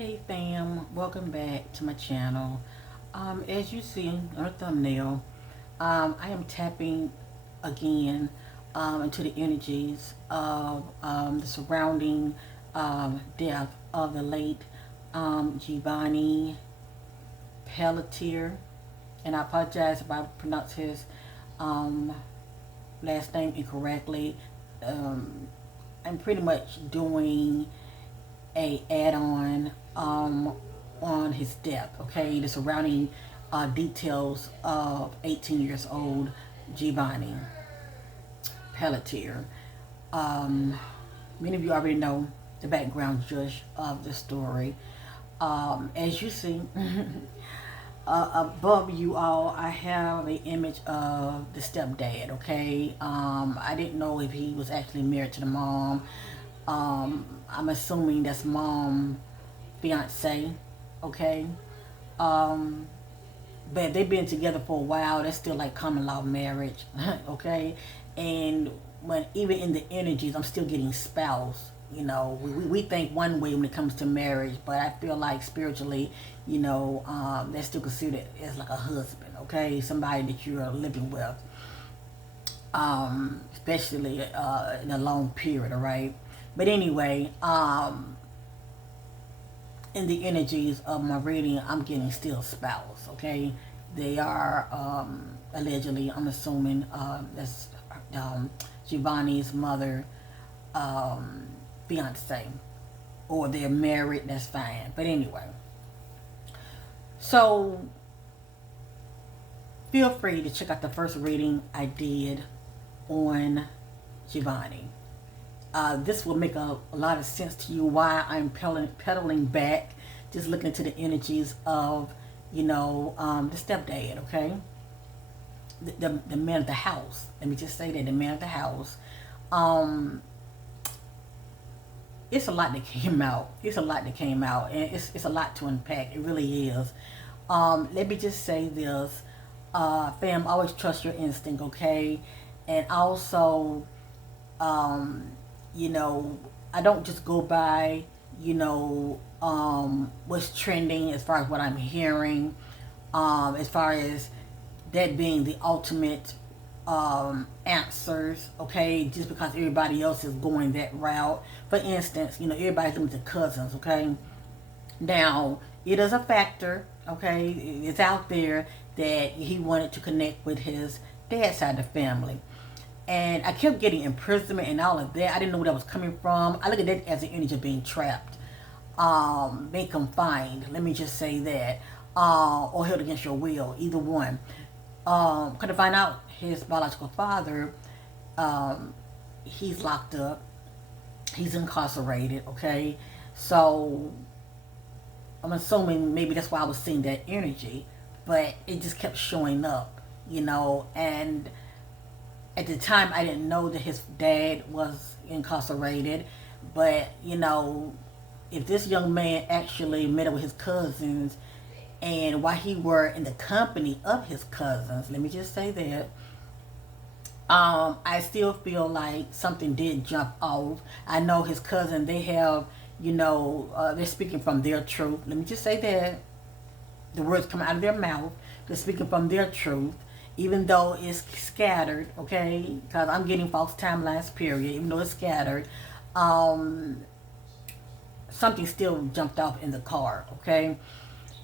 Hey fam, welcome back to my channel. As you see on the thumbnail, I am tapping again into the energies of the surrounding death of the late Giovanni Pelletier. And I apologize if I pronounce his last name incorrectly. I'm pretty much doing a add-on his death, okay, the surrounding details of 18 years old Giovanni Pelletier. Many of you already know the background just of the story. As you see above you all, I have an image of the stepdad, okay. I didn't know if he was actually married to the mom. I'm assuming that's mom fiance, okay. But they've been together for a while. That's still like common law marriage, okay. And when even in the energies, I'm still getting spouse. You know, we think one way when it comes to marriage, but I feel like spiritually, they're still considered as like a husband, okay, somebody that you're living with, especially in a long period, all right. But anyway, in the energies of my reading, I'm getting still spouse, okay? They are allegedly, I'm assuming, that's Giovanni's mother, fiance, or they're married, that's fine. But anyway, so feel free to check out the first reading I did on Giovanni. This will make a lot of sense to you why I'm pedaling back, just looking into the energies of, the stepdad, okay? The man of the house. Let me just say that, the man of the house. It's a lot that came out. And it's a lot to unpack. It really is. Let me just say this. Fam, always trust your instinct, okay? And also, I don't just go by, what's trending as far as what I'm hearing, as far as that being the ultimate answers, okay, just because everybody else is going that route. For instance, everybody's looking to cousins, okay? Now, it is a factor, okay? It's out there that he wanted to connect with his dad's side of the family. And I kept getting imprisonment and all of that. I didn't know where that was coming from. I look at that as an energy of being trapped, being confined. Let me just say that, or held against your will, either one. Come to find out, his biological father, he's locked up. He's incarcerated. Okay, so I'm assuming maybe that's why I was seeing that energy, but it just kept showing up, and at the time I didn't know that his dad was incarcerated. But if this young man actually met up with his cousins, and while he were in the company of his cousins, let me just say that, I still feel like something did jump off. I know his cousin, they have, they're speaking from their truth. Let me just say that the words come out of their mouth. They're speaking from their truth, even though it's scattered, okay? Because I'm getting false timelines, period. Even though it's scattered, something still jumped off in the car, okay?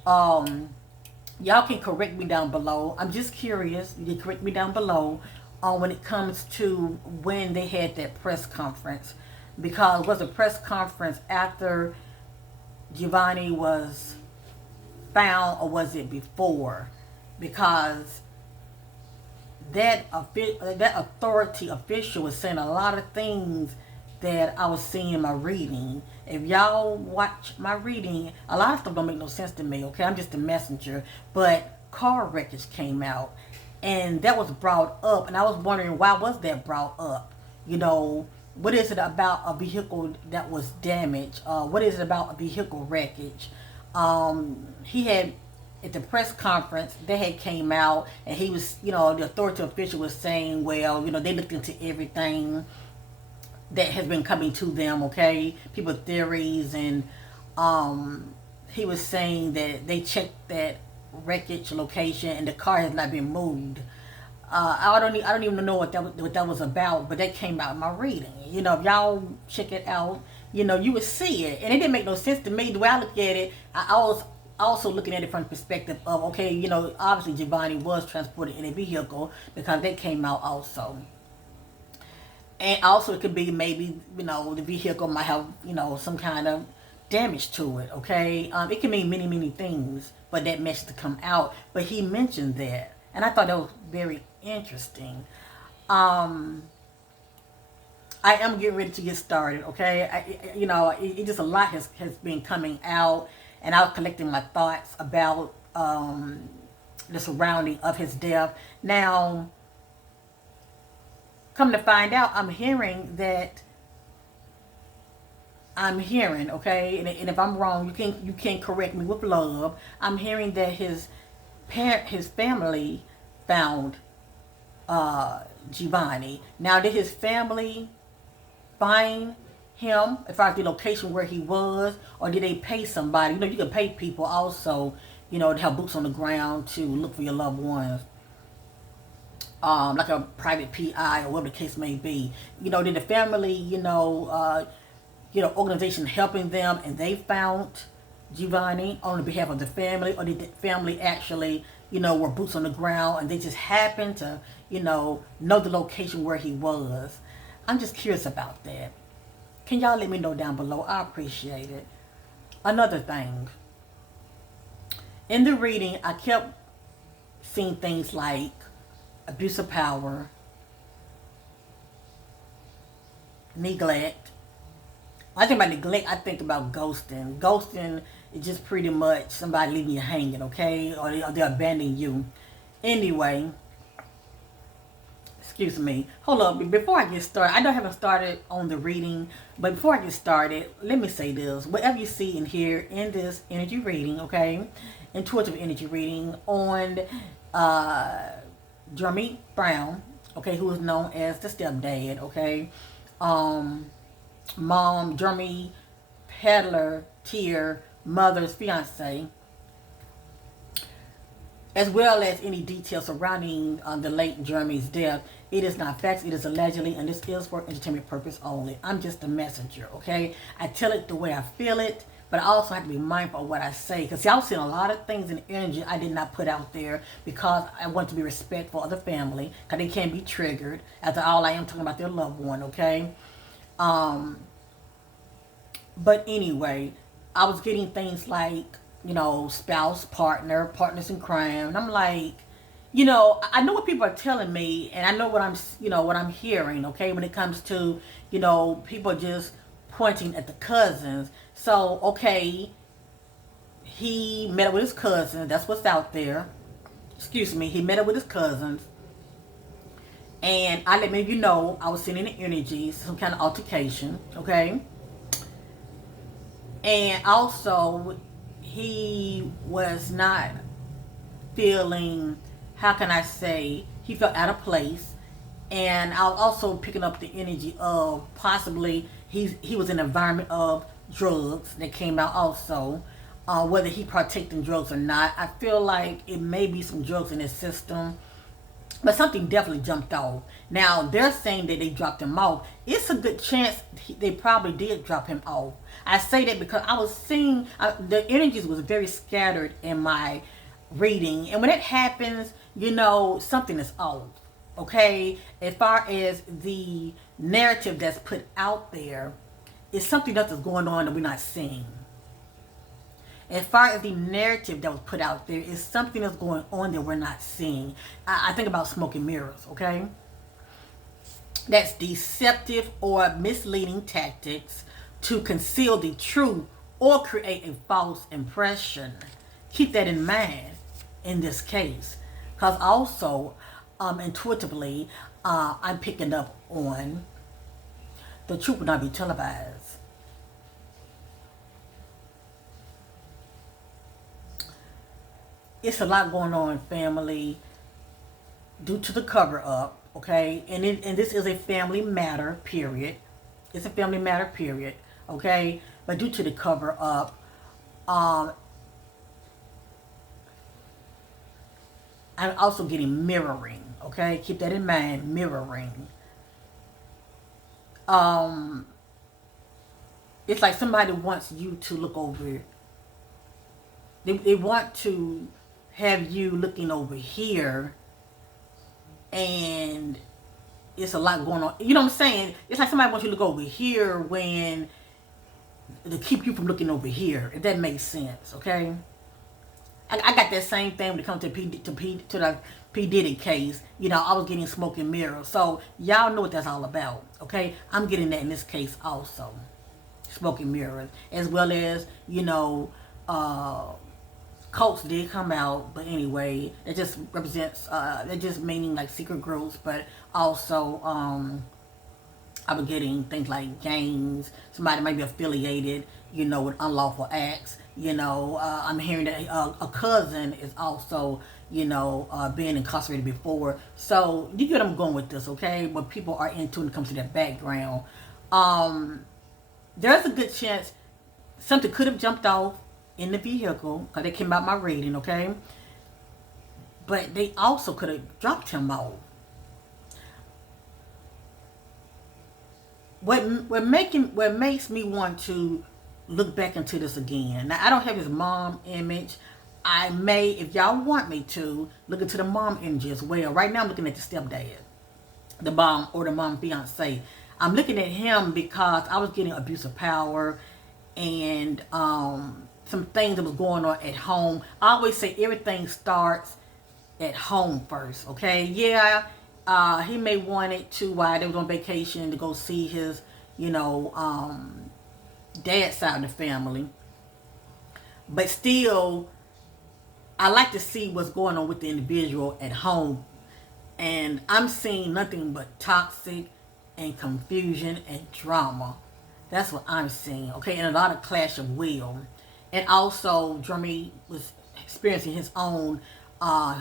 Y'all can correct me down below. I'm just curious. You can correct me down below when it comes to when they had that press conference. Because was a press conference after Giovanni was found, or was it before? Because that authority official was saying a lot of things that I was seeing in my reading. If y'all watch my reading, a lot of stuff don't make no sense to me, okay? I'm just a messenger. But car wreckage came out, and that was brought up, and I was wondering, why was that brought up? What is it about a vehicle that was damaged? What is it about a vehicle wreckage? He had, at the press conference, they had came out, and he was, the authority official was saying, well, they looked into everything that has been coming to them, okay? People theories and he was saying that they checked that wreckage location and the car has not been moved. I don't even know what that was about, but that came out in my reading. You know, if y'all check it out, you know, you would see it, and it didn't make no sense to me. The way I look at it, I was also looking at it from the perspective of, okay, you know, obviously Giovanni was transported in a vehicle because that came out also. And also it could be maybe, you know, the vehicle might have, you know, some kind of damage to it, okay? It can mean many, many things for that message to come out. But he mentioned that. And I thought that was very interesting. Um, I am getting ready to get started, okay? You know, it just a lot has been coming out. And I was collecting my thoughts about the surrounding of his death. Now, come to find out, I'm hearing, okay, and if I'm wrong, you can correct me with love. I'm hearing that his family found Giovanni. Now, did his family find him as far as the location where he was, or did they pay somebody? You know, you can pay people also, you know, to have boots on the ground to look for your loved ones. Like a private PI or whatever the case may be. You know, did the family, organization helping them and they found Giovanni on behalf of the family, or did the family actually, you know, were boots on the ground and they just happened to, know the location where he was? I'm just curious about that. Can y'all let me know down below? I appreciate it. Another thing, in the reading, I kept seeing things like abuse of power, neglect. When I think about neglect, I think about ghosting. Ghosting is just pretty much somebody leaving you hanging, okay? Or they abandon you. Anyway, excuse me. Hold up. Before I get started, I know I haven't started on the reading, but before I get started, let me say this. Whatever you see and hear in this energy reading, okay? Intuitive energy reading on Jeremy Brown, okay, who is known as the stepdad, okay? Mom, Jeremy Pelletier, mother's fiance, as well as any details surrounding the late Jeremy's death. It is not facts, it is allegedly, and this is for entertainment purpose only. I'm just a messenger, okay? I tell it the way I feel it, but I also have to be mindful of what I say. Because see, I've seen a lot of things in energy I did not put out there because I want to be respectful of the family, because they can be triggered. After all, I am talking about their loved one, okay? But anyway, I was getting things like, spouse, partner, partners in crime. And I'm like, I know what people are telling me, and I know what I'm hearing, okay, when it comes to, people just pointing at the cousins. So, okay, he met up with his cousin. That's what's out there. Excuse me. He met up with his cousins. And I let many of you know I was seeing the energies, some kind of altercation, okay? And also, he was not feeling, how can I say, he felt out of place. And I was also picking up the energy of possibly he was in an environment of drugs that came out also. Whether he partaked in drugs or not, I feel like it may be some drugs in his system. But something definitely jumped off. Now, they're saying that they dropped him off. It's a good chance they probably did drop him off. I say that because I was seeing, the energies was very scattered in my reading. And when it happens, something is off. Okay? As far as the narrative that's put out there, it's something else that's going on that we're not seeing. As far as the narrative that was put out there, is something that's going on that we're not seeing. I think about smoke and mirrors, okay? That's deceptive or misleading tactics to conceal the truth or create a false impression. Keep that in mind in this case. Because also, intuitively, I'm picking up on the truth will not be televised. It's a lot going on, family, due to the cover up, okay? And this is a family matter, period. It's a family matter, period, okay? But due to the cover up, I'm also getting mirroring. Okay, keep that in mind. Mirroring. Um, it's like somebody wants you to look over. They want to have you looking over here, and it's a lot going on. You know what I'm saying? It's like somebody wants you to look over here when to keep you from looking over here. If that makes sense, okay? I got that same thing when it comes to the P Diddy case. You know, I was getting smoke and mirrors. So y'all know what that's all about, okay? I'm getting that in this case also, smoke and mirrors, as well as cults did come out, but anyway, it just represents they're just meaning like secret groups, but also I was getting things like gangs. Somebody might be affiliated, with unlawful acts. I'm hearing that a cousin is also, being incarcerated before. So you get what I'm going with this, okay? What people are into when it comes to their background. There's a good chance something could have jumped off in the vehicle because they came out my reading, okay? But they also could have dropped him off. What makes me want to look back into this again. Now I don't have his mom image. I may, if y'all want me to, look into the mom image as well. Right now I'm looking at the stepdad, the mom or the mom fiance. I'm looking at him because I was getting abuse of power and some things that was going on at home. I always say everything starts at home first, okay? Yeah, he may want it to while they was on vacation to go see his, dad's side of the family. But still, I like to see what's going on with the individual at home. And I'm seeing nothing but toxic and confusion and drama. That's what I'm seeing, okay? And a lot of clash of will. And also, Jeremy was experiencing his own,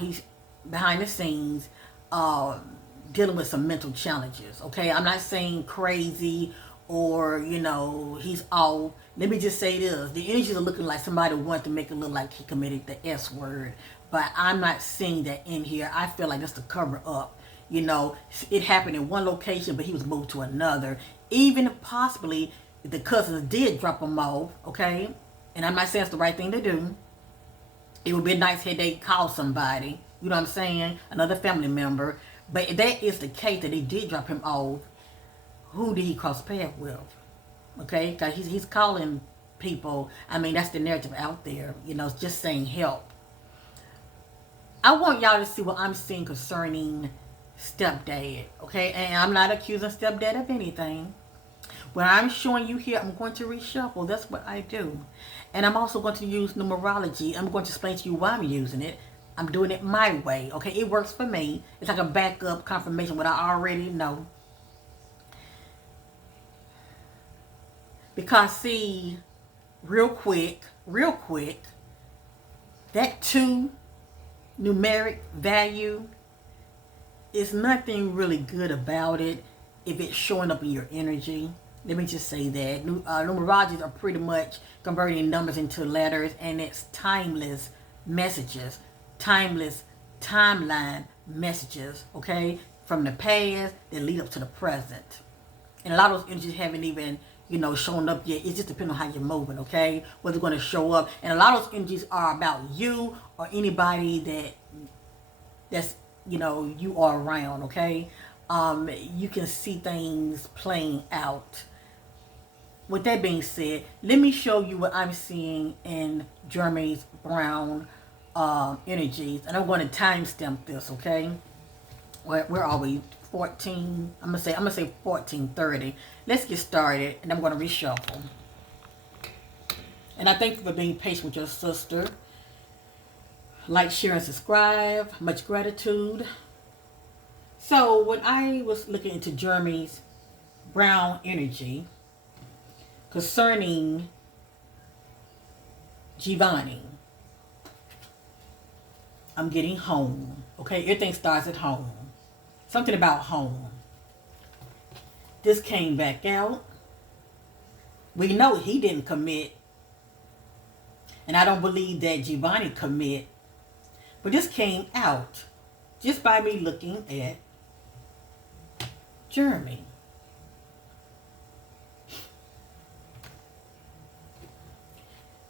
he's behind the scenes, dealing with some mental challenges, okay? I'm not saying crazy or, he's off. Let me just say this. The energies are looking like somebody wanted to make it look like he committed the S word. But I'm not seeing that in here. I feel like that's the cover up. It happened in one location, but he was moved to another. Even possibly, the cousins did drop him off, okay? And I'm not saying it's the right thing to do. It would be a nice head they call somebody. You know what I'm saying? Another family member. But if that is the case that they did drop him off, who did he cross paths with? Okay? Because he's calling people. I mean, that's the narrative out there. Just saying help. I want y'all to see what I'm seeing concerning stepdad. Okay? And I'm not accusing stepdad of anything. When I'm showing you here, I'm going to reshuffle. That's what I do. And I'm also going to use numerology. I'm going to explain to you why I'm using it. I'm doing it my way. Okay? It works for me. It's like a backup confirmation what I already know. Because see, real quick, that 2 numeric value is nothing really good about it if it's showing up in your energy. Let me just say that. Numerologies are pretty much converting numbers into letters, and it's timeless messages, timeless timeline messages, okay? From the past that lead up to the present. And a lot of those energies haven't even, shown up yet. It just depends on how you're moving, okay? Whether it's going to show up. And a lot of those energies are about you or anybody that's, you are around, okay? You can see things playing out. With that being said, let me show you what I'm seeing in Jeremy's Brown energies. And I'm going to timestamp this, okay? Where are we? 14. I'm gonna say 14:30. Let's get started, and I'm gonna reshuffle. And I thank you for being patient with your sister. Like, share, and subscribe. Much gratitude. So when I was looking into Jeremy's Brown energy concerning Giovanni, I'm getting home. Okay, everything starts at home. Something about home. This came back out. We know he didn't commit. And I don't believe that Giovanni commit. But this came out just by me looking at Jeremy.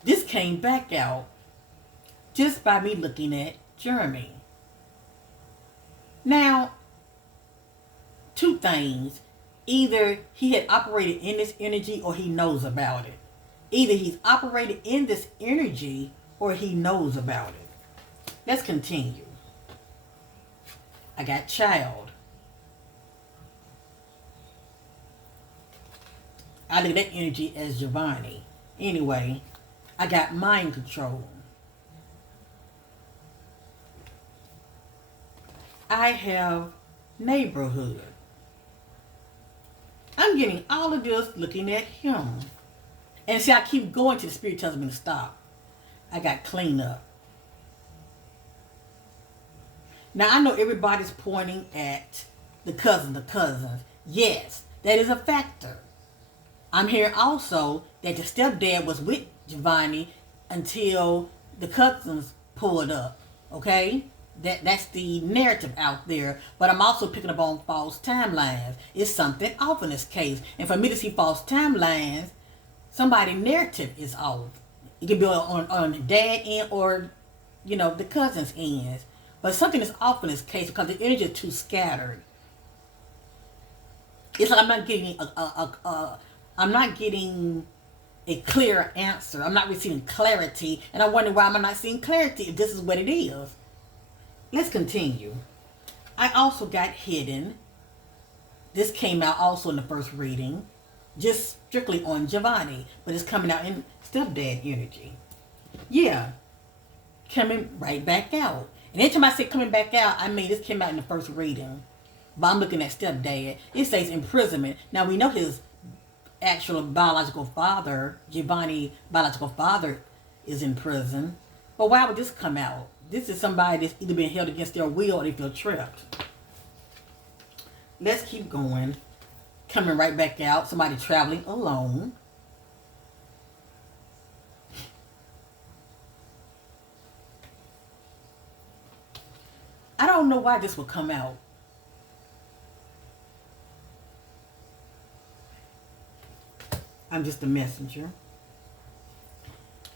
This came back out just by me looking at Jeremy. Now, two things. Either he had operated in this energy or he knows about it. Either he's operated in this energy or he knows about it. Let's continue. I got child. I look at that energy as Giovanni. Anyway, I got mind control. I have neighborhood. I'm getting all of this looking at him. And see, I keep going to the spirit tells me to stop. I got clean up. Now, I know everybody's pointing at the cousins. Yes, that is a factor. I'm hearing also that the stepdad was with Giovanni until the cousins pulled up. Okay? That's the narrative out there. But I'm also picking up on false timelines. It's something off in this case. And for me to see false timelines, somebody's narrative is off. It could be on the dad end or, the cousin's ends. But something is off in this case because the energy is too scattered. It's like I'm not getting a clear answer. I'm not receiving clarity. And I wonder why I'm not seeing clarity if this is what it is. Let's continue. I also got hidden. This came out also in the first reading. Just strictly on Giovanni. But it's coming out in stepdad energy. Yeah. Coming right back out. And anytime I say coming back out, I mean this came out in the first reading. But I'm looking at stepdad. It says imprisonment. Now we know his actual biological father, Giovanni biological father, is in prison. But why would this come out? This is somebody that's either been held against their will or they feel trapped. Let's keep going. Coming right back out. Somebody traveling alone. I don't know why this will come out. I'm just a messenger.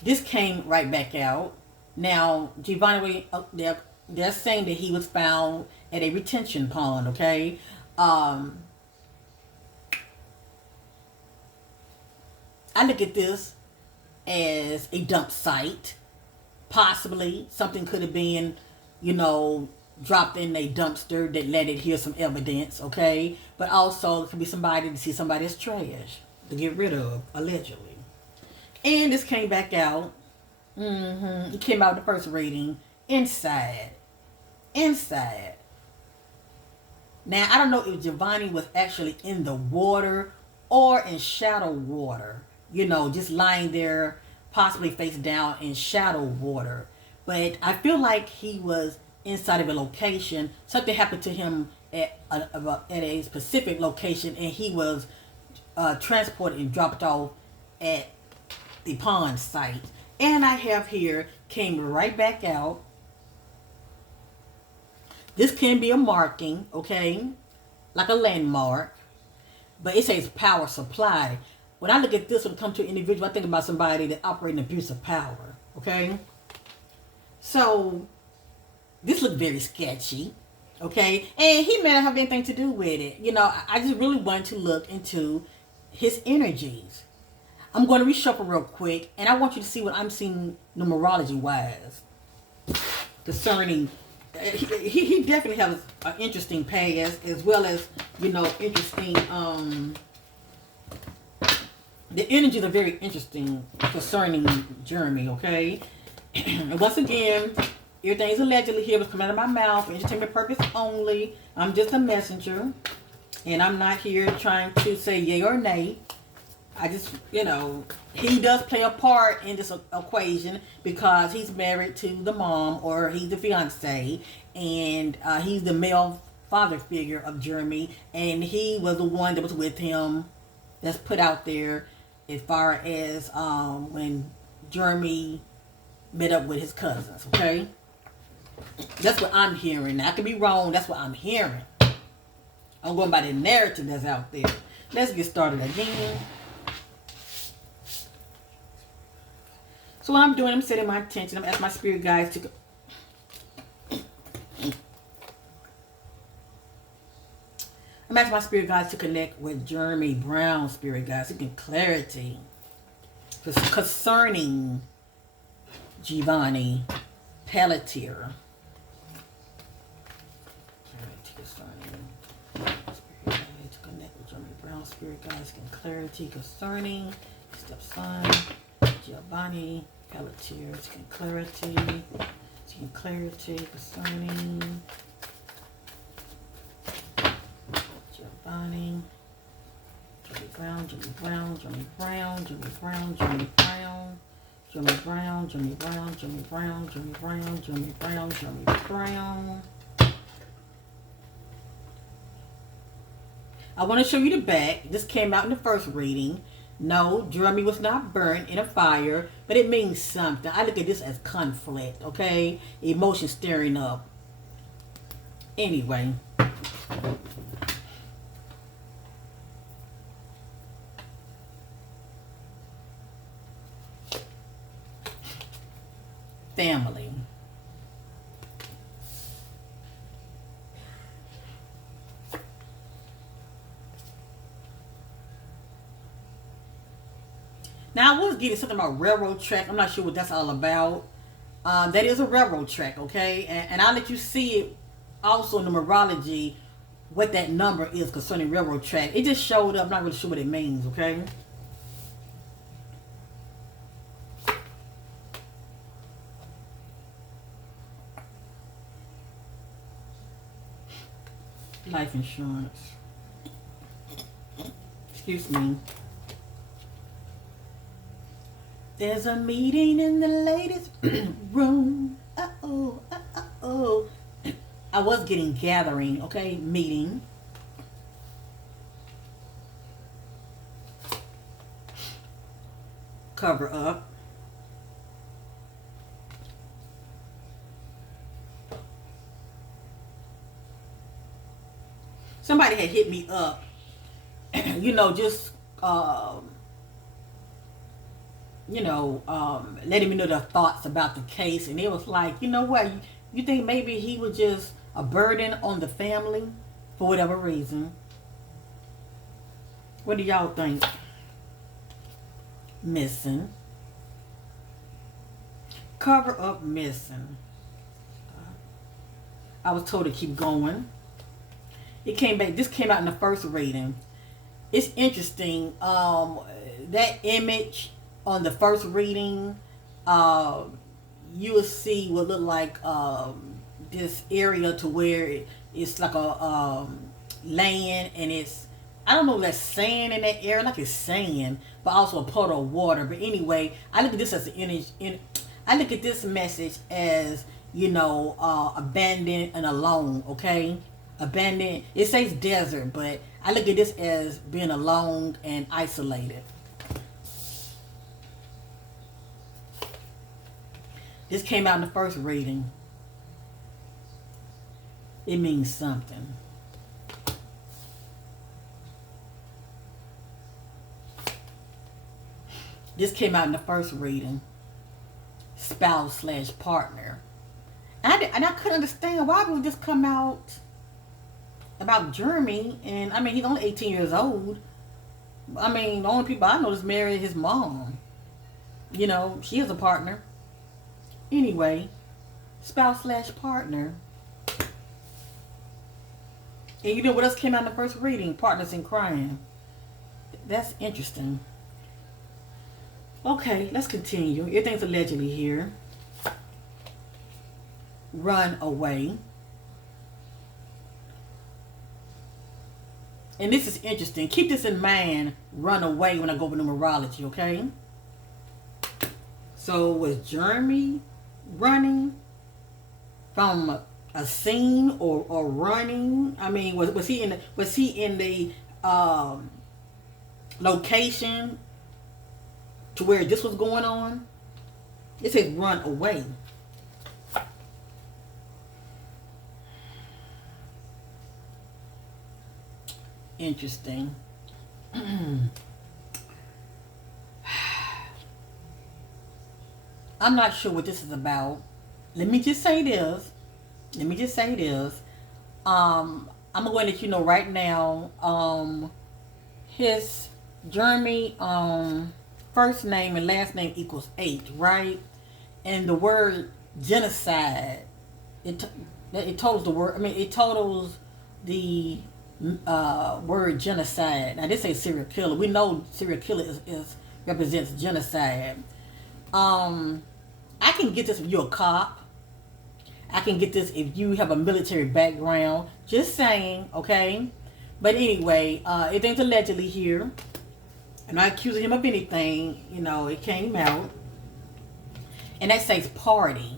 This came right back out. Now, Giovanni, they're saying that he was found at a retention pond, okay? I look at this as a dump site. Possibly something could have been, dropped in a dumpster that let it hear some evidence, okay? But also, it could be somebody to see somebody as trash to get rid of, allegedly. And this came back out. It came out in the first reading. Inside. Now, I don't know if Giovanni was actually in the water or in shadow water. Just lying there, possibly face down in shadow water. But I feel like he was inside of a location. Something happened to him at a specific location, and he was transported and dropped off at the pond site. And I have here, came right back out. This can be a marking, okay? Like a landmark. But it says power supply. When I look at this, when it comes to an individual, I think about somebody that operates an abuse of power, okay? So, this looked very sketchy, okay? And he may not have anything to do with it. I just really want to look into his energies. I'm going to reshuffle real quick, and I want you to see what I'm seeing numerology-wise concerning. He definitely has an interesting past, as well as interesting. The energies are very interesting concerning Jeremy. Okay, and once again, everything is allegedly here, was coming out of my mouth for entertainment purpose only. I'm just a messenger, and I'm not here trying to say yay or nay. I just, he does play a part in this equation because he's married to the mom, or he's the fiance, and he's the male father figure of Jeremy, and he was the one that was with him, that's put out there as far as when Jeremy met up with his cousins, okay? That's what I'm hearing. I could be wrong. That's what I'm hearing. I'm going by the narrative that's out there. Let's get started again. So what I'm doing, I'm setting my attention. I'm asking my spirit guides to... I'm asking my spirit guides to connect with Jeremy Brown spirit guides, seeking clarity concerning Giovanna Pelletier. To connect with Jeremy Brown spirit guides, seeking clarity concerning stepson Giovanna Pelletier, seeking clarity concerning Giovanna. Jeremy Brown, Jeremy Brown, Jeremy Brown, Jeremy Brown, Jeremy Brown, Jeremy Brown, Jeremy Brown, Jeremy Brown, Jeremy Brown, Jeremy Brown, Jeremy Brown. I want to show you the back. This came out in the first reading. No, Jeremy was not burned in a fire, but it means something. I look at this as conflict, okay? Emotion stirring up. Anyway. Family. Now, I was getting something about railroad track. I'm not sure what that's all about. That is a railroad track, okay? And I'll let you see it also in numerology, what that number is concerning railroad track. It just showed up. I'm not really sure what it means, okay? Life insurance. Excuse me. There's a meeting in the latest room. Uh-oh, uh-oh. I was getting gathering, okay? Meeting. Cover up. Somebody had hit me up, you know, just, letting me know their thoughts about the case. And it was like, you know what? You think maybe he was just a burden on the family for whatever reason? What do y'all think? Missing. Cover up missing. I was told to keep going. It came back. This came out in the first reading. It's interesting. That image on the first reading, you will see what look like this area to where it's like a land, and it's, I don't know if that's sand in that area, like it's sand, but also a puddle of water. But anyway, I look at this as an image. I look at this message as, abandoned and alone. Okay, abandoned. It says desert, but I look at this as being alone and isolated. This came out in the first reading. It means something. This came out in the first reading. Spouse/partner. And I couldn't understand why would this come out about Jeremy. And I mean, he's only 18 years old. I mean, the only people I know is married his mom. She is a partner. Anyway, spouse/partner. And you know what else came out in the first reading? Partners in crime. That's interesting. Okay, let's continue. Everything's allegedly here. Run away. And this is interesting. Keep this in mind. Run away when I go over numerology, okay? So was Jeremy running from a scene or running? I mean, was he in the location to where this was going on? It says run away. interesting. I'm not sure what this is about. Let me just say this. Let me just say this. I'm going to let you know right now. His Jeremy first name and last name equals 8, right? And the word genocide, it totals the word. I mean, it totals the word genocide. Now this ain't serial killer. We know serial killer is represents genocide. I can get this if you're a cop. I can get this if you have a military background. Just saying, okay? But anyway, everything's allegedly here. I'm not accusing him of anything. You know, it came out. And that says party.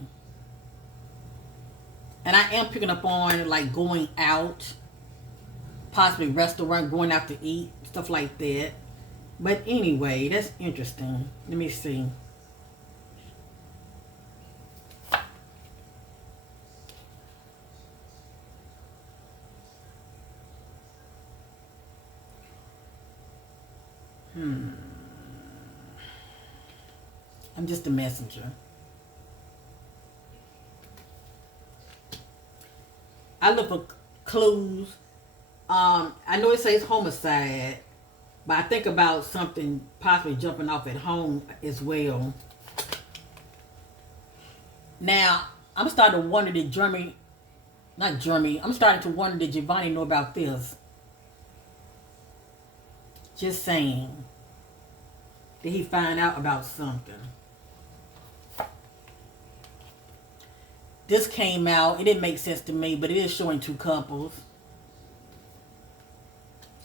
And I am picking up on, like, going out. Possibly restaurant, going out to eat. Stuff like that. But anyway, that's interesting. Let me see. I'm just a messenger. I look for clues. I know it says homicide, but I think about something possibly jumping off at home as well. Now, I'm starting to wonder did I'm starting to wonder did Giovanni know about this? Just saying. Did he find out about something? This came out. It didn't make sense to me, but it is showing 2 couples.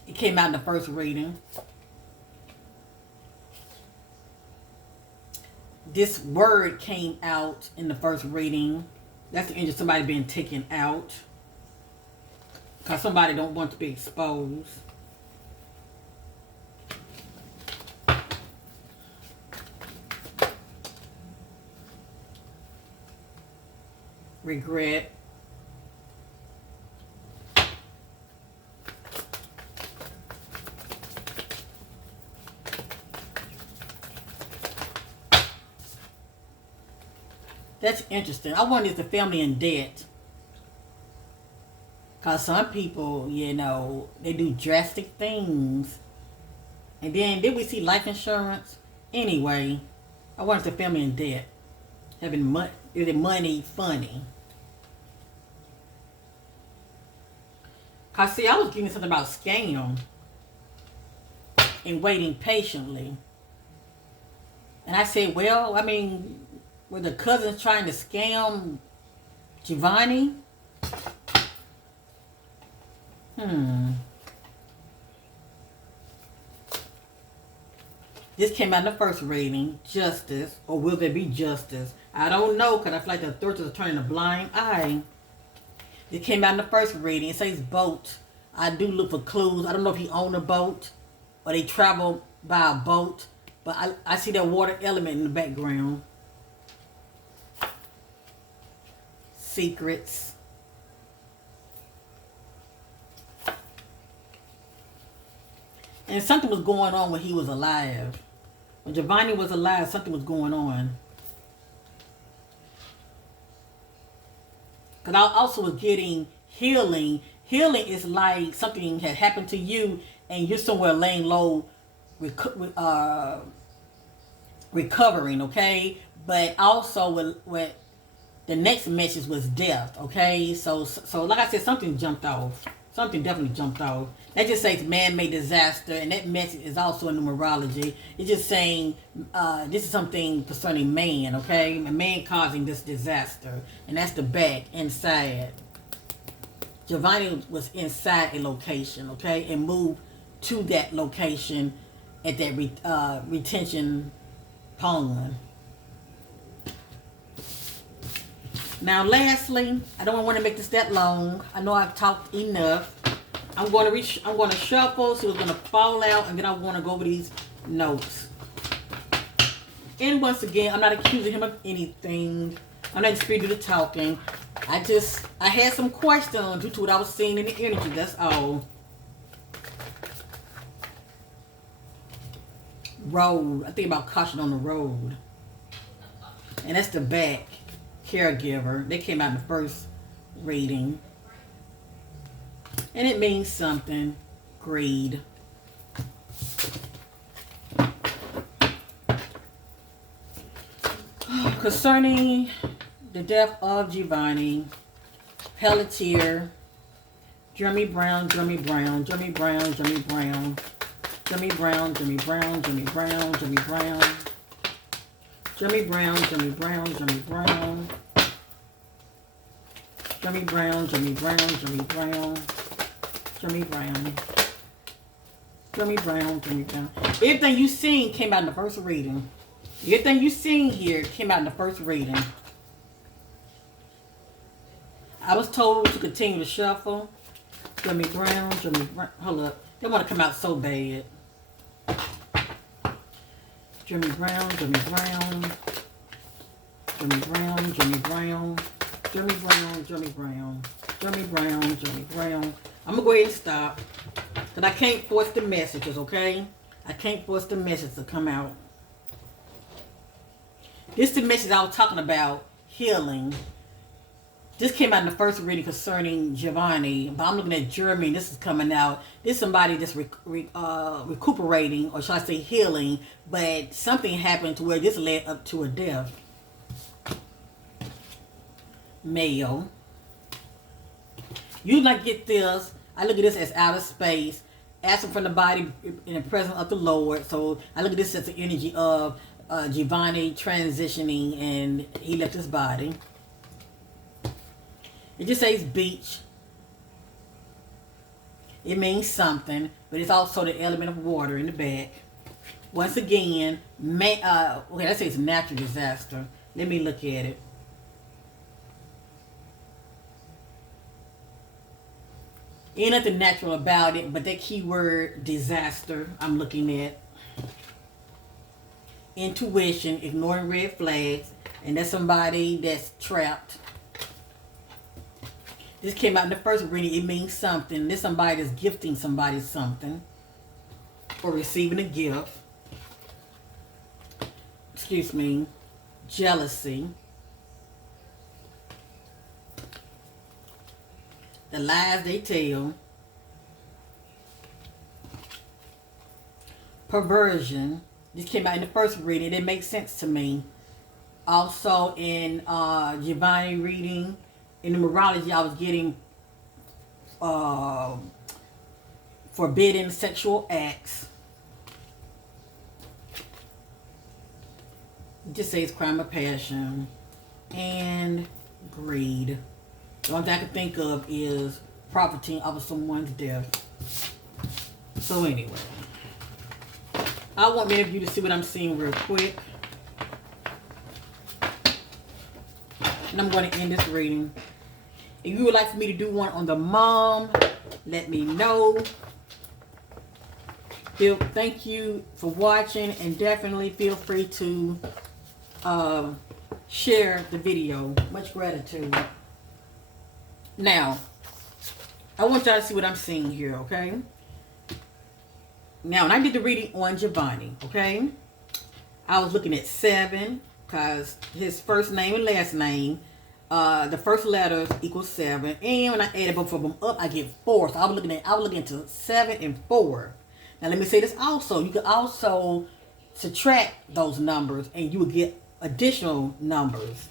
It came out in the first reading. This word came out in the first reading. That's the end of somebody being taken out. Because somebody don't want to be exposed. Regret. That's interesting. I wonder if the family in debt. Because some people, you know, they do drastic things. And then, did we see life insurance? Anyway, I wonder if the family in debt. Having money, is it money funny? Cause see, I was getting something about scam and waiting patiently. And I said, well, I mean, were the cousins trying to scam Giovanni? This came out in the first reading. Justice, or will there be justice? I don't know, because I feel like the authorities are turning a blind eye. It came out in the first reading. It says boat. I do look for clues. I don't know if he owned a boat or they travel by a boat. But I see that water element in the background. Secrets. And something was going on when he was alive. When Giovanni was alive, something was going on. Because I also was getting healing. Healing is like something had happened to you and you're somewhere laying low, recovering, okay? But also with the next message was death, okay? So like I said, something jumped off. Something definitely jumped off. That just says man-made disaster, and that message is also in numerology. It's just saying this is something concerning man, okay? A man causing this disaster, and that's the back, inside. Giovanni was inside a location, okay, and moved to that location at that retention pond. Now, lastly, I don't want to make this that long. I know I've talked enough. I'm going to shuffle, so it's going to fall out, and then I want to go over these notes. And once again, I'm not accusing him of anything. I'm not free to do the talking. I had some questions due to what I was seeing in the energy. That's all. road. I think about caution on the road. And that's the back, caregiver. They came out in the first reading. And it means something. Greed. Concerning the death of Giovanna Pelletier, Jeremy Brown, Jeremy Brown, Jeremy Brown, Jeremy Brown, Jeremy Brown, Jeremy Brown, Jeremy Brown, Jeremy Brown, Jeremy Brown, Jeremy Brown, Jeremy Brown, Jeremy Brown, Jeremy Brown, Jeremy Brown, Jeremy Brown, Jeremy Brown, Jeremy Brown. Everything you seen came out in the first reading. Everything you seen here came out in the first reading. I was told to continue to shuffle. Jeremy Brown, Jeremy Brown. Hold up. They want to come out so bad. Jeremy Brown, Jeremy Brown. Jeremy Brown, Jeremy Brown. Jeremy Brown, Jeremy Brown. Jeremy Brown, Jeremy Brown. I'm going to go ahead and stop. Because I can't force the messages, okay? I can't force the messages to come out. This is the message I was talking about, healing. This came out in the first reading concerning Giovanna, but I'm looking at Jeremy. This is coming out. This is somebody that's recuperating, or should I say healing, but something happened to where this led up to a death. Male. You like get this. I look at this as outer space, absent from the body in the presence of the Lord. So I look at this as the energy of Giovanna transitioning, and he left his body. It just says beach. It means something, but it's also the element of water in the back. Once again, okay, let's say it's a natural disaster. Let me look at it. Ain't nothing natural about it, but that keyword disaster I'm looking at. Intuition, ignoring red flags, and that's somebody that's trapped. This came out in the first reading. It means something. This somebody that's gifting somebody something, or receiving a gift. Excuse me. Jealousy. The lies they tell. Perversion. This came out in the first reading. It makes sense to me. Also in Giovanna reading, in numerology, I was getting forbidden sexual acts. It just says crime of passion and greed. The only thing I can think of is profiting off of someone's death. So anyway, I want many of you to see what I'm seeing real quick. And I'm going to end this reading. If you would like for me to do one on the mom, let me know. Thank you for watching, and definitely feel free to share the video. Much gratitude. Now, I want y'all to see what I'm seeing here, okay? Now, when I did the reading on Giovanna, okay, I was looking at 7, because his first name and last name, the first letters equals 7, and when I added both of them up, I get 4. So I was looking into 7 and 4. Now, let me say this also. You can also subtract those numbers, and you will get additional numbers.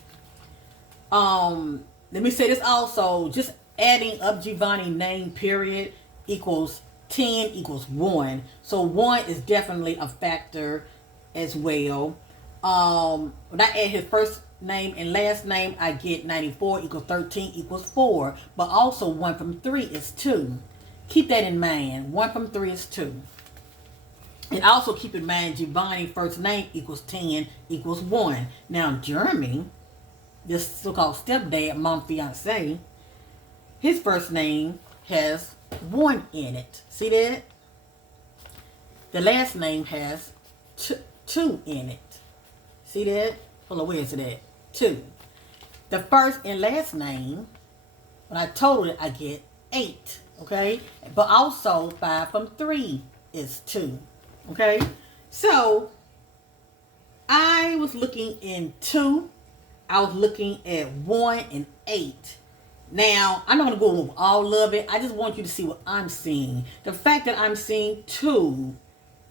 Let me say this also. Just adding up Giovanna's name, period, equals 10 equals 1. So 1 is definitely a factor as well. When I add his first name and last name, I get 94 equals 13 equals 4. But also 1 from 3 is 2. Keep that in mind. 1 from 3 is 2. And also keep in mind Giovanna's first name equals 10 equals 1. Now Jeremy, this so-called stepdad, mom, fiance, his first name has 1 in it. See that? The last name has 2 in it. See that? Hold on, where is it at? 2. The first and last name, when I total it, I get 8. Okay? But also 5 from 3 is 2. Okay? So I was looking in 2. I was looking at 1 and 8. Now, I'm not going to go over all of it. I just want you to see what I'm seeing. The fact that I'm seeing 2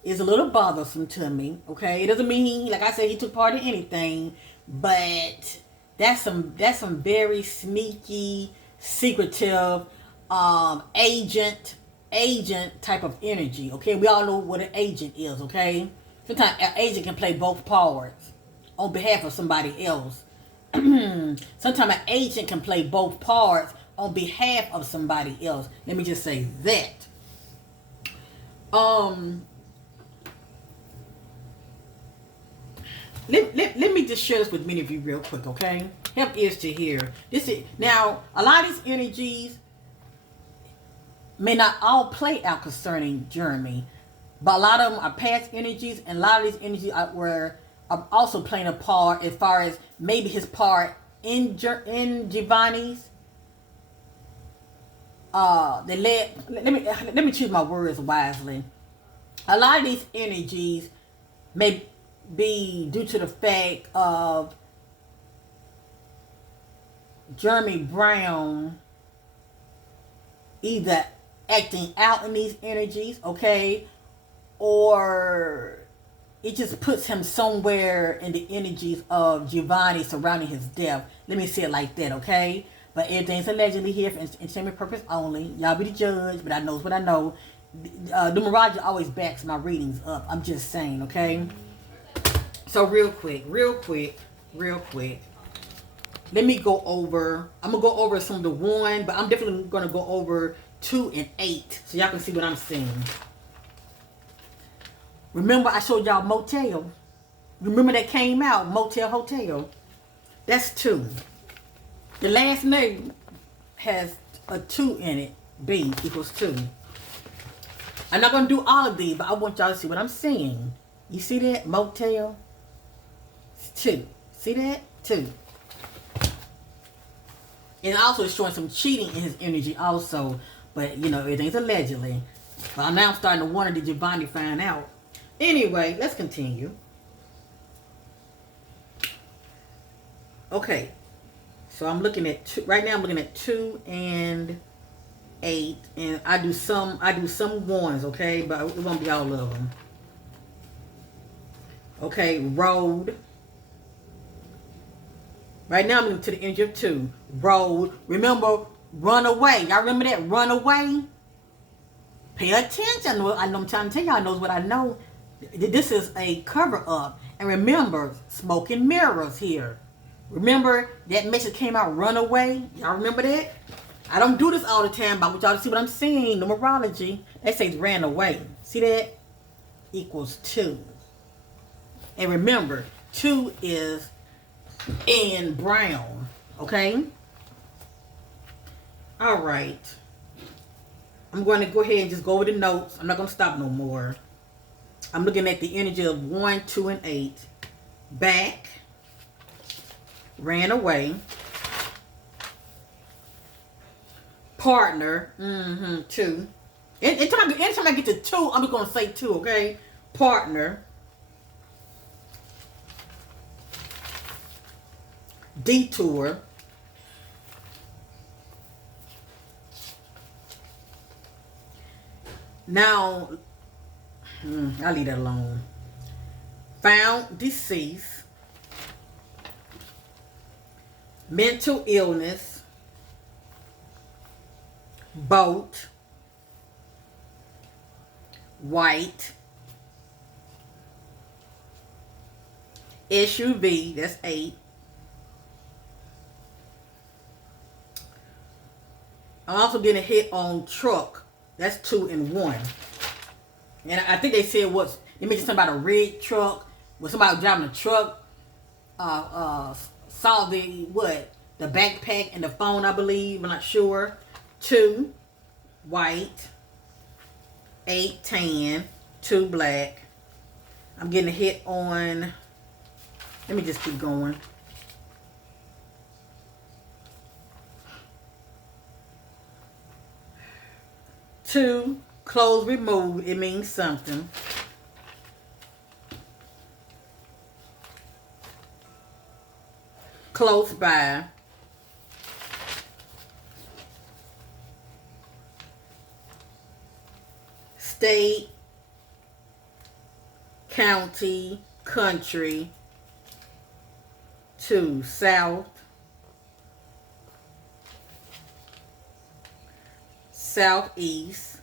is a little bothersome to me. Okay, it doesn't mean, like I said, he took part in anything, but that's some very sneaky, secretive, agent type of energy. Okay, we all know what an agent is. Okay, sometimes an agent can play both parts on behalf of somebody else. Sometimes an agent can play both parts on behalf of somebody else. Let me just say that. Let me just share this with many of you real quick, okay? Help ears to hear. This is now a lot of these energies may not all play out concerning Jeremy, but a lot of them are past energies, and a lot of these energies are also playing a part as far as maybe his part in Giovanni's. Let me choose my words wisely. A lot of these energies may be due to the fact of Jeremy Brown either acting out in these energies, okay, or it just puts him somewhere in the energies of Giovanni surrounding his death. Let me say it like that, okay? But everything's allegedly here for entertainment purpose only. Y'all be the judge, but I knows what I know. Numerology always backs my readings up. I'm just saying, okay? So real quick. Let me go over. I'm gonna go over some of the 1, but I'm definitely gonna go over 2 and 8, so y'all can see what I'm seeing. Remember, I showed y'all motel. Remember that came out, motel, hotel. That's 2. The last name has a 2 in it. B equals 2. I'm not gonna do all of these, but I want y'all to see what I'm seeing. You see that motel? It's 2. See that? 2. And also it's showing some cheating in his energy also. But, you know, everything's allegedly. But now I'm starting to wonder, did Giovanni find out? Anyway, let's continue. Okay. So I'm looking at 2. Right now I'm looking at 2 and 8. And I do some 1s, okay? But it won't be all of them. Okay, road. Right now I'm looking to the energy of 2. Road. Remember, run away. Y'all remember that? Run away. Pay attention. I know I'm trying to tell y'all knows what I know. This is a cover up. And remember, smoke and mirrors here. Remember that message came out, run away? Y'all remember that? I don't do this all the time, but I want y'all to see what I'm seeing. Numerology. They say ran away. See that? Equals 2. And remember, 2 is in brown. Okay? Alright. I'm going to go ahead and just go over the notes. I'm not going to stop no more. I'm looking at the energy of 1, 2, and 8. Back. Ran away. Partner. 2. Anytime I get to 2, I'm just going to say 2, okay? Partner. Detour. Now, I'll leave that alone. Found deceased. Mental illness. Boat. White. SUV, that's 8. I'm also getting a hit on truck. That's 2 and 1. And I think they said it mentioned something about a red truck. When somebody was driving a truck, saw the backpack and the phone, I believe. I'm not sure. 2, white. 8, tan. 2, black. I'm getting a hit on. Let me just keep going. Two, clothes removed. It means something. close by, state, county, country. 2, south, southeast,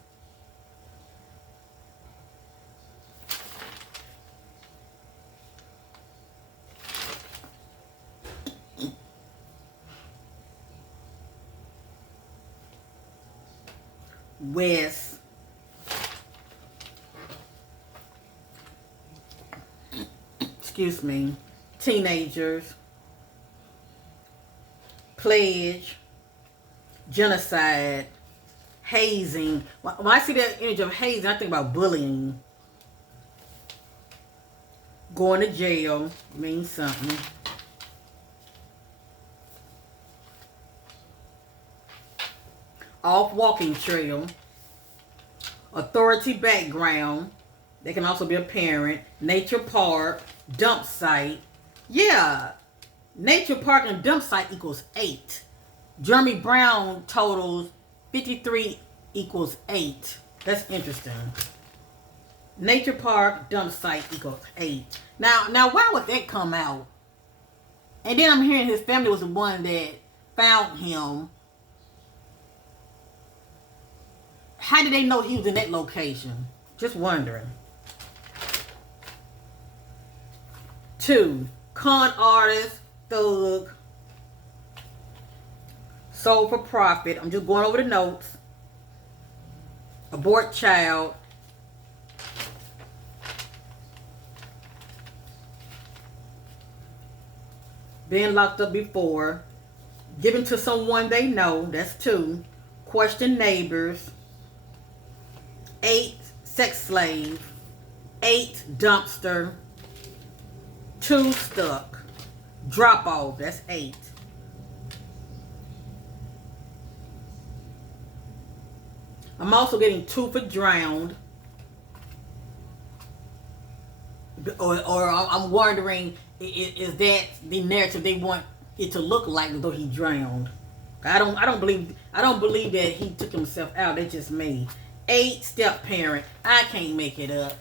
west, excuse me, teenagers, pledge, genocide, hazing. When I see that image of hazing, I think about bullying. Going to jail means something. Off walking trail. Authority background. They can also be a parent. Nature park. Dump site. Yeah. Nature park and dump site equals 8. Jeremy Brown totals 53 equals 8. That's interesting. Nature park, dump site equals 8. Now, why would that come out? And then I'm hearing his family was the one that found him. How did they know he was in that location? Just wondering. 2, con artist, thug, sold for profit. I'm just going over the notes. Abort child. Been locked up before. Given to someone they know. That's 2. Question neighbors. 8, sex slave. 8, dumpster. 2, stuck. Drop off. That's 8. I'm also getting 2 for drowned. Or I'm wondering, is that the narrative they want it to look like, as though he drowned? I don't believe that he took himself out. That's just me. 8, step parent. I can't make it up.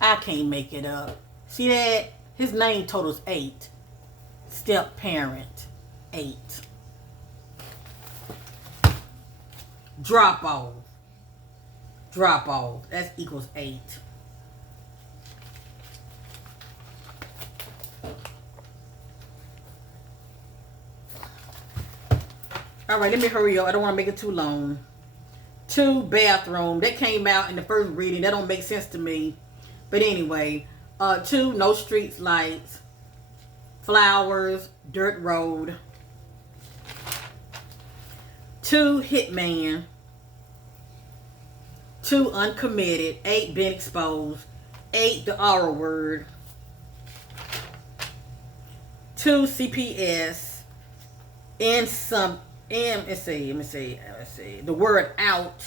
I can't make it up. See that? His name totals 8. Step parent. 8. Drop off. Drop off. That equals 8. Alright, let me hurry up. I don't want to make it too long. 2, bathroom. That came out in the first reading. That don't make sense to me. But anyway. 2, no street lights. Flowers. Dirt road. 2, hitman. 2, uncommitted. 8, been exposed. 8, the R word. 2, CPS. And some, and let's see. The word out.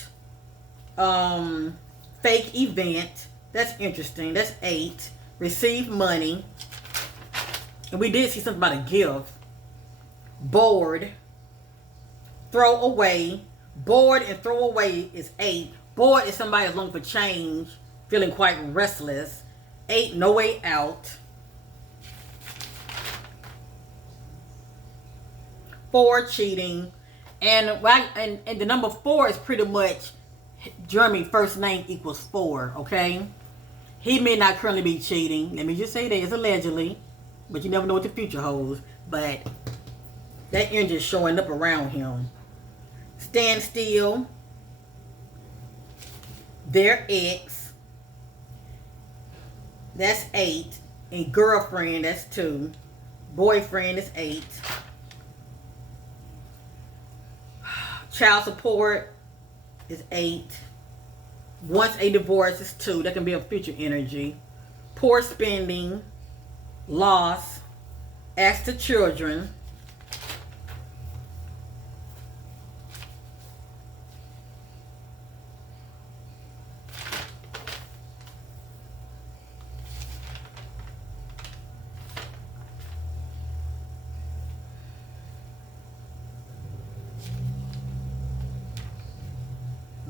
Fake event. That's interesting. That's 8. Receive money. And we did see something about a gift. Bored. Throw away. Bored and throw away is 8. Bored is somebody who's looking for change, feeling quite restless. 8, no way out. 4, cheating. And the number 4 is pretty much Jeremy's first name equals 4, okay? He may not currently be cheating. Let me just say that it's allegedly, but you never know what the future holds. But that energy is showing up around him. Stand still. Their ex. That's 8. And girlfriend, that's 2. Boyfriend is 8. Child support is 8. Once a divorce is 2. That can be a future energy. Poor spending. Loss. Ask the children.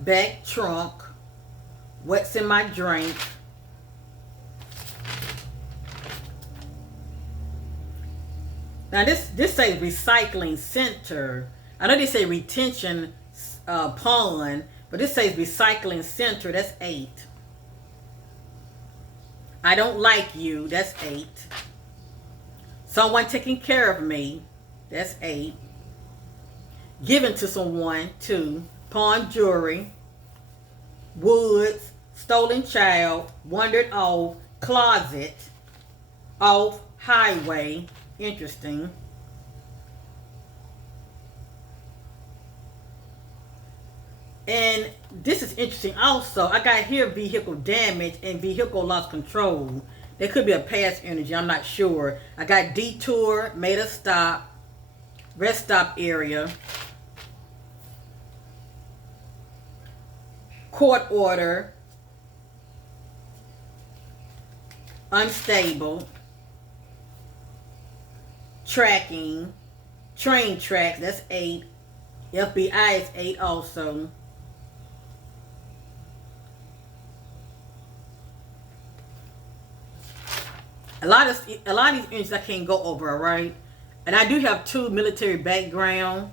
back trunk, what's in my drink. Now this says recycling center. I know they say retention pond, but this says recycling center. That's 8. I don't like you. That's 8. Someone taking care of me. That's 8. Given to someone. 2. Pawn jewelry. Woods. Stolen child. Wandered off. Closet. Off. Highway. Interesting. And this is interesting also. I got here vehicle damage and vehicle lost control. There could be a past energy. I'm not sure. I got detour, made a stop, rest stop area, court order, unstable, tracking, train tracks, that's 8. FBI is 8 also. A lot of these energies I can't go over, all right? And I do have 2 military background.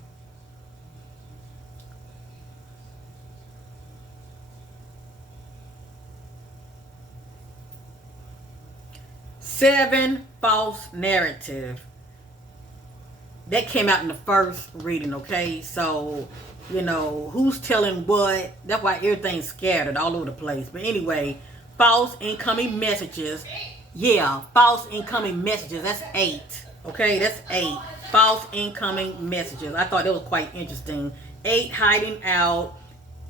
Seven, false narrative. That came out in the first reading, okay? So, you know, who's telling what? That's why everything's scattered all over the place. But anyway, false incoming messages. Yeah, false incoming messages. That's 8. Okay, that's 8. False incoming messages. I thought that was quite interesting. 8, hiding out.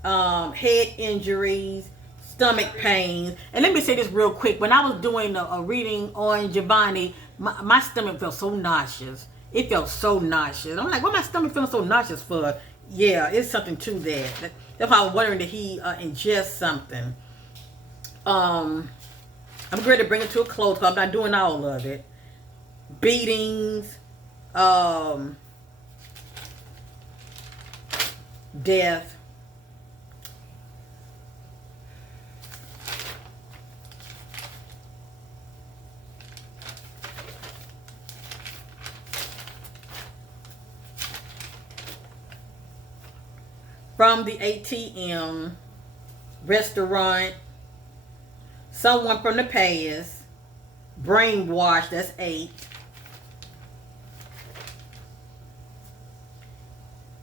Head injuries. Stomach pains. And let me say this real quick. When I was doing a reading on Giovanni, my stomach felt so nauseous. It felt so nauseous. I'm like, why my stomach feeling so nauseous for? Yeah, it's something to that. That's why I was wondering, did he ingest something? I'm ready to bring it to a close because I'm not doing all of it. Beatings, death. From the ATM, restaurant, someone from the past, brainwashed, that's 8.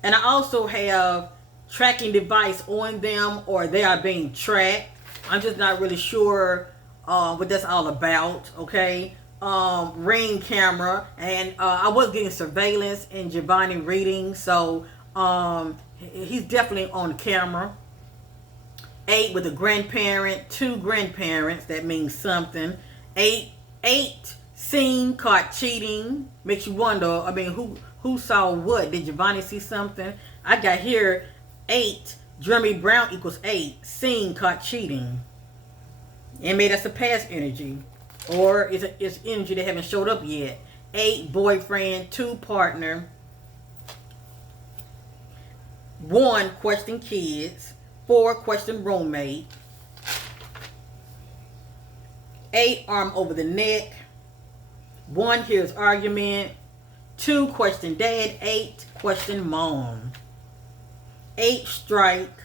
And I also have tracking device on them, or they are being tracked. I'm just not really sure what that's all about, okay? Ring camera, and I was getting surveillance in Giovanni reading, so he's definitely on camera. 8 with a grandparent, 2 grandparents. That means something. 8 seen, caught cheating. Makes you wonder. I mean, who saw what? Did Giovanni see something? I got here 8. Jeremy Brown equals 8. Seen, caught cheating. And maybe that's a past energy, or it's energy that haven't showed up yet. 8 boyfriend, 2 partner. 1 question kids. 4 question roommate. 8 arm over the neck. 1 here's argument. 2 question dad. 8 question mom. 8 strike.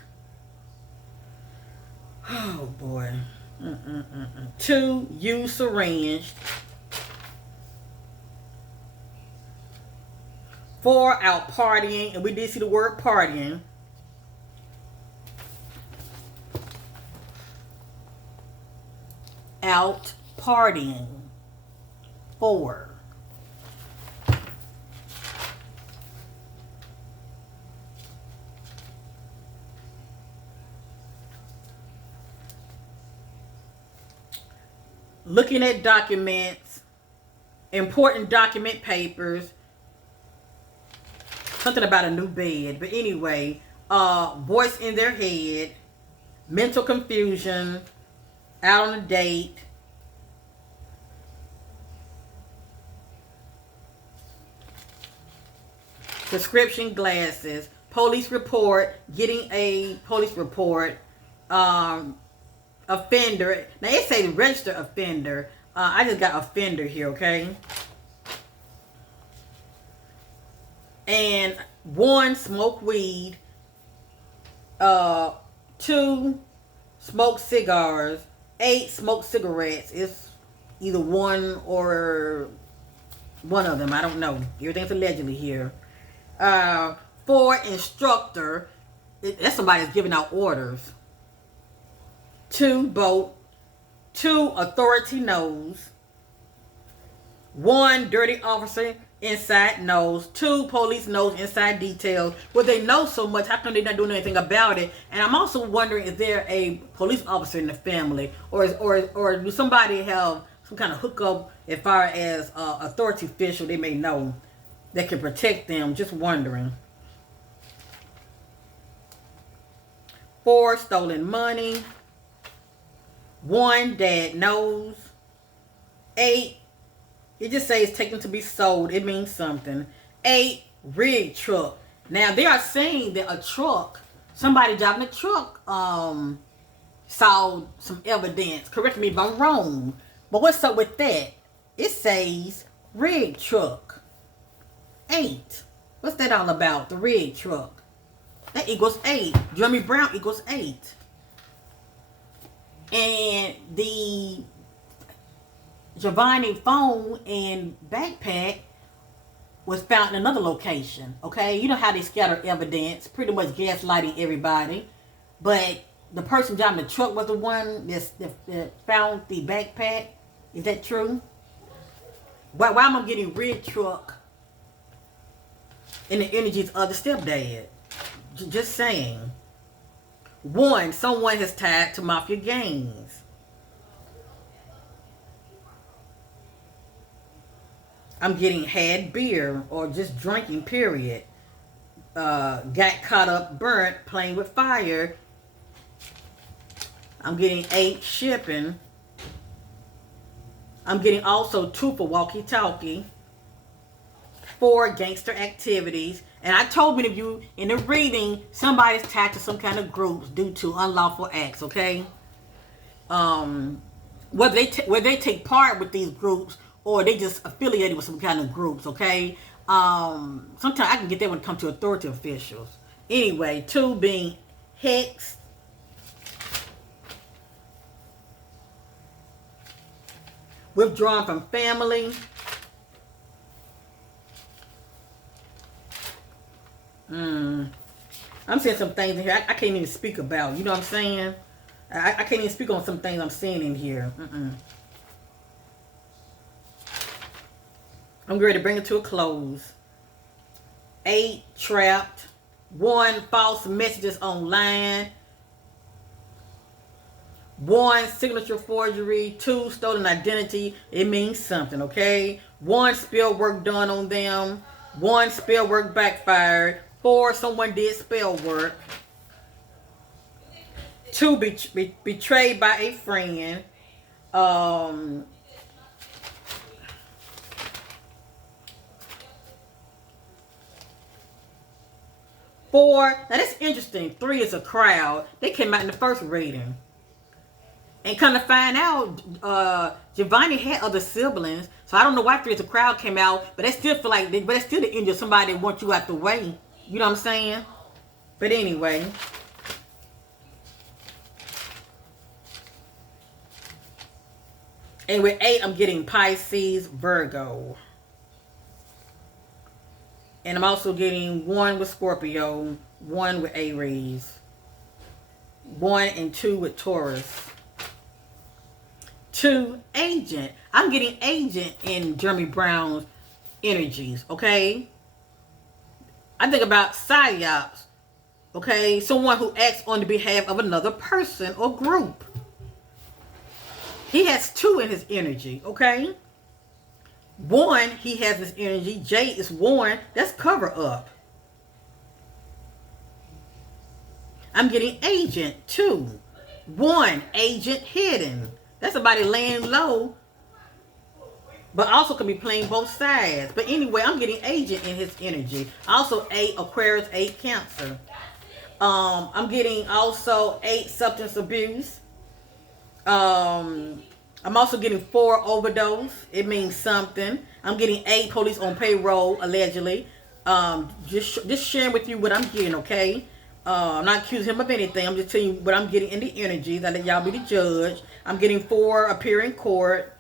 Oh boy. 2 use syringe. 4 out partying, and we did see the word partying. Out partying. 4. Looking at documents, important document papers, something about a new bed. But anyway, voice in their head, mental confusion, out on a date, prescription glasses, police report, getting a police report, offender. Now it says registered offender. I just got offender here, okay? And 1, smoke weed. 2, smoke cigars. 8, smoke cigarettes. It's either one or one of them. I don't know. Everything's allegedly here. 4, instructor. That's somebody that's giving out orders. 2, boat. 2, authority knows. 1, dirty officer, inside knows. 2, police knows inside details. Well, they know so much, how come they're not doing anything about it? And I'm also wondering, is there a police officer in the family? Or do somebody have some kind of hookup as far as authority official they may know that can protect them? Just wondering. 4, stolen money. 1, dad knows. 8, it just says taken to be sold. It means something. 8, rig truck. Now they are saying that a truck, somebody driving a truck, saw some evidence. Correct me if I'm wrong. But what's up with that? It says rig truck. 8. What's that all about? The rig truck. That equals 8. Jeremy Brown equals 8. And the Giovanni phone and backpack was found in another location. Okay, you know how they scatter evidence, pretty much gaslighting everybody. But the person driving the truck was the one that found the backpack. Is that true? Why am I getting red truck in the energies of the stepdad? Just saying. 1, someone has tied to mafia gangs. I'm getting had beer or just drinking, period. Got caught up, burnt, playing with fire. I'm getting 8, shipping. I'm getting also 2 for walkie-talkie. 4, gangster activities. And I told many of you in the reading, somebody's tied to some kind of groups due to unlawful acts, okay? Whether they take part with these groups or they just affiliated with some kind of groups, okay? Sometimes I can get that when it comes to authority officials. Anyway, 2 being hex. Withdrawn from family. I'm seeing some things in here I can't even speak about. You know what I'm saying? I can't even speak on some things I'm seeing in here. I'm ready to bring it to a close. 8, trapped. 1, false messages online. 1, signature forgery. 2, stolen identity. It means something, okay? 1, spell work done on them. 1, spell work backfired. 4, someone did spell work. 2, betrayed by a friend. 4, now that's interesting. 3 is a crowd. They came out in the first reading. And come to find out, Giovanni had other siblings. So I don't know why 3 is a crowd came out. But they still feel like, but that's still the end of somebody that wants you out the way. You know what I'm saying? But anyway. And with 8, I'm getting Pisces, Virgo. And I'm also getting 1 with Scorpio, 1 with Aries, 1 and 2 with Taurus. 2, agent. I'm getting agent in Jeremy Brown's energies, okay? I think about psyops, okay? Someone who acts on the behalf of another person or group. He has 2 in his energy, okay? 1, he has his energy. J is worn. That's cover up. I'm getting agent 2. 1, agent hidden. That's somebody laying low but also can be playing both sides. But anyway, I'm getting agent in his energy. Also 8 Aquarius, 8 Cancer. I'm getting also 8 substance abuse. I'm also getting 4 overdose. It means something. I'm getting 8 police on payroll allegedly. Just sharing with you what I'm getting, okay? I'm not accusing him of anything. I'm just telling you what I'm getting in the energies. I let y'all be the judge. I'm getting 4 appear in court.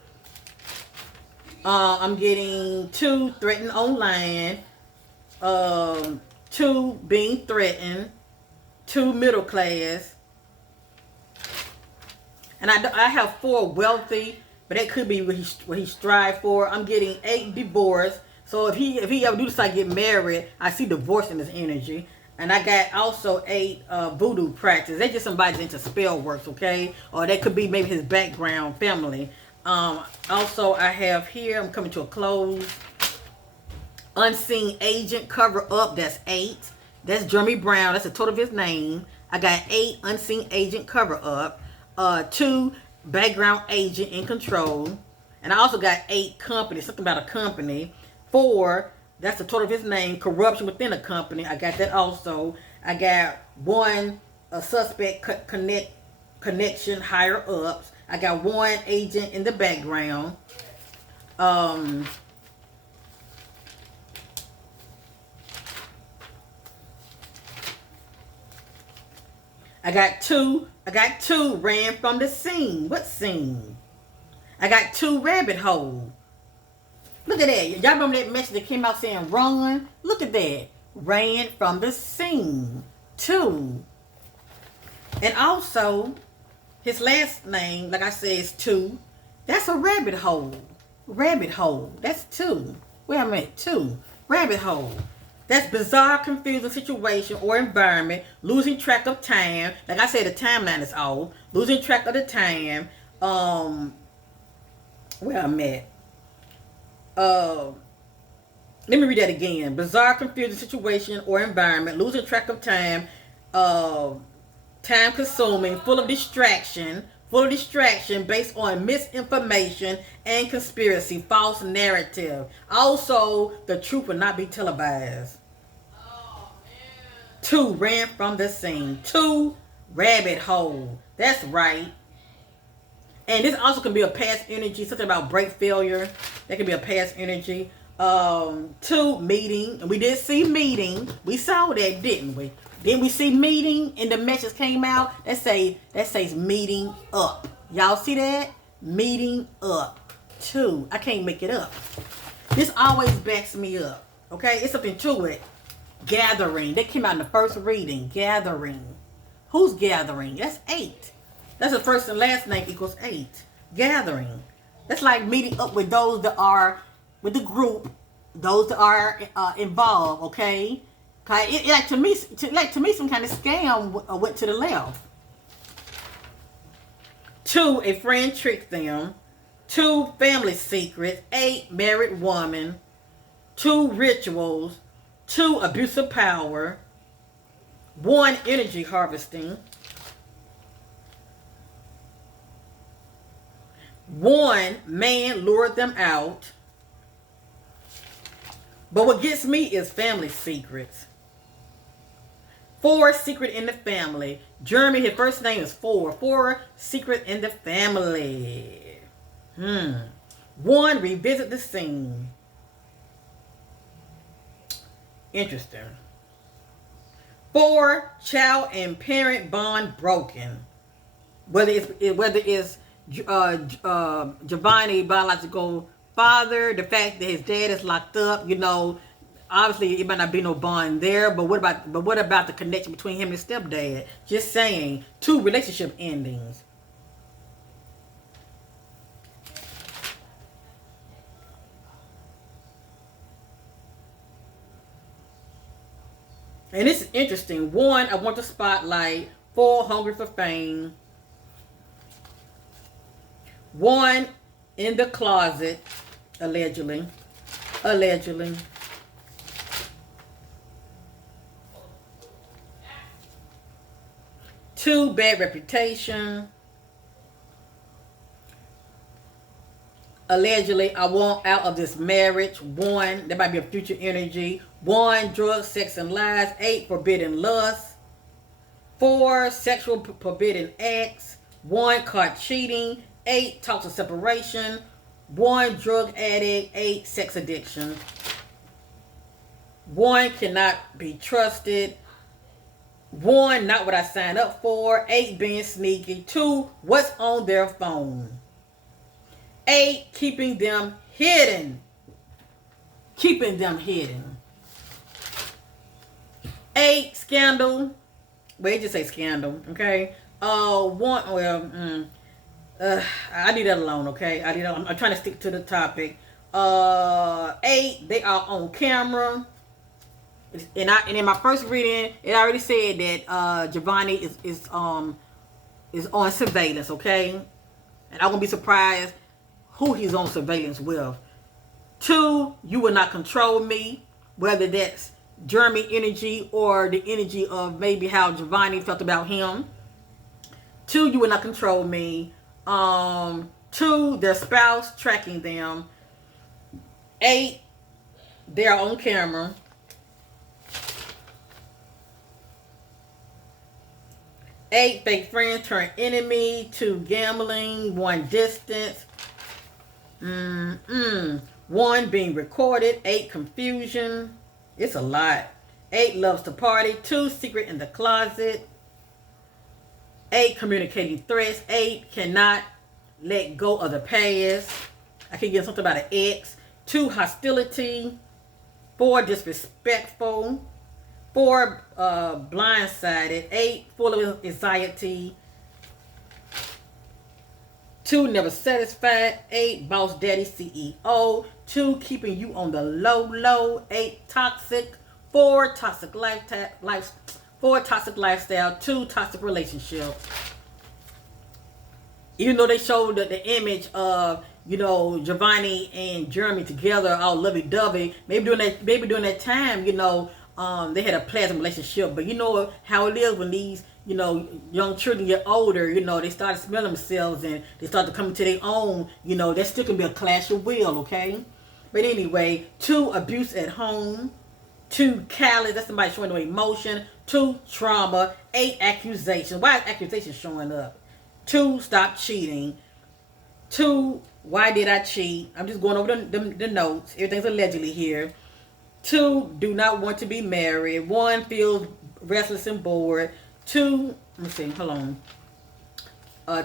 I'm getting 2 threatened online. 2 being threatened. 2 middle class. And I have 4 wealthy, but that could be what he strive for. I'm getting 8 divorce. So if he ever do decide to get married, I see divorce in his energy. And I got also 8 voodoo practice. They just somebody's into spell works, okay? Or that could be maybe his background, family. Also I have here, I'm coming to a close. Unseen agent cover up, that's 8. That's Jeremy Brown, that's the total of his name. I got 8 unseen agent cover up. 2 background agent in control. And I also got 8 company, something about a company. 4, that's the total of his name, corruption within a company. I got that also. I got 1 suspect connection higher ups. I got 1 agent in the background. I got two ran from the scene. What scene? I got 2 rabbit hole. Look at that. Y'all remember that message that came out saying run? Look at that. Ran from the scene. 2. And also, his last name, like I said, is 2. That's a rabbit hole. Rabbit hole. That's 2. Wait a minute. 2. Rabbit hole. That's bizarre, confusing situation or environment. Losing track of time. Like I said, the timeline is off. Losing track of the time. Where I'm at. Let me read that again. Bizarre, confusing situation or environment. Losing track of time. Time consuming. Full of distraction. Full of distraction based on misinformation and conspiracy. False narrative. Also, the truth will not be televised. 2 ran from the scene. 2 rabbit hole. That's right. And this also can be a past energy. Something about break failure. That can be a past energy. 2 meeting. And we did see meeting. We saw that, didn't we? Then we see meeting and the message came out. That says meeting up. Y'all see that? Meeting up. 2. I can't make it up. This always backs me up. Okay? It's something to it. Gathering. That came out in the first reading. Gathering. Who's gathering? That's 8. That's the first and last name equals 8. Gathering. That's like meeting up with those that are with the group, those that are involved. Okay. It like to me, some kind of scam went to the left. 2, a friend tricked them. 2, family secrets. 8, married woman. 2, rituals. 2, abuse of power. 1, energy harvesting. 1, man lured them out. But what gets me is family secrets. 4, secret in the family. Jeremy, his first name is 4. 4, secret in the family. 1, revisit the scene. Interesting. 4, child and parent bond broken. Whether it's Giovanni biological father, the fact that his dad is locked up, obviously it might not be no bond there, but what about the connection between him and his stepdad? Just saying. 2, relationship endings. And this is interesting. 1, I want the spotlight. 4, hungry for fame. 1, in the closet, allegedly. 2, bad reputation. Allegedly, I want out of this marriage. 1, there might be a future energy. 1, drugs, sex, and lies. 8, forbidden lust. 4, sexual forbidden acts. 1, caught cheating. 8, talks of separation. 1, drug addict. 8, sex addiction. 1, cannot be trusted. 1, not what I signed up for. 8, being sneaky. 2, what's on their phone. 8, keeping them hidden. Keeping them hidden. 8, scandal. Wait, just say scandal, okay? 1, well, I leave that alone, okay? I'm trying to stick to the topic. 8, they are on camera. And in my first reading, it already said that Giovanni is on surveillance, okay? And I won't be surprised who he's on surveillance with. 2, you will not control me, whether that's Jeremy energy or the energy of maybe how Giovanni felt about him. 2, you will not control me. 2, their spouse tracking them. 8, they're on camera. 8, fake friends turn enemy. 2, gambling. 1, distance. 1, being recorded. 8, confusion. It's a lot. 8, loves to party. 2, secret in the closet. 8, communicating threats. 8, cannot let go of the past. I can get something about an ex. 2, hostility. 4, disrespectful. 4, blindsided. 8, full of anxiety. 2, never satisfied. 8, boss daddy CEO. 2, keeping you on the low. 8, toxic. 4, toxic lifestyle. 4, toxic lifestyle. 2, toxic relationship. Even though they showed the image of, Giovanni and Jeremy together, all lovey-dovey, maybe during that time, they had a pleasant relationship. But you know how it is when these, young children get older, they start smelling themselves and they start to come to their own, that still can be a clash of will, okay? But anyway, 2, abuse at home. 2, callous, that's somebody showing no emotion. 2, trauma. 8, accusation. Why is accusation showing up? 2, stop cheating. 2, why did I cheat? I'm just going over the notes. Everything's allegedly here. 2, do not want to be married. 1, feels restless and bored. 2, let me see, hold on.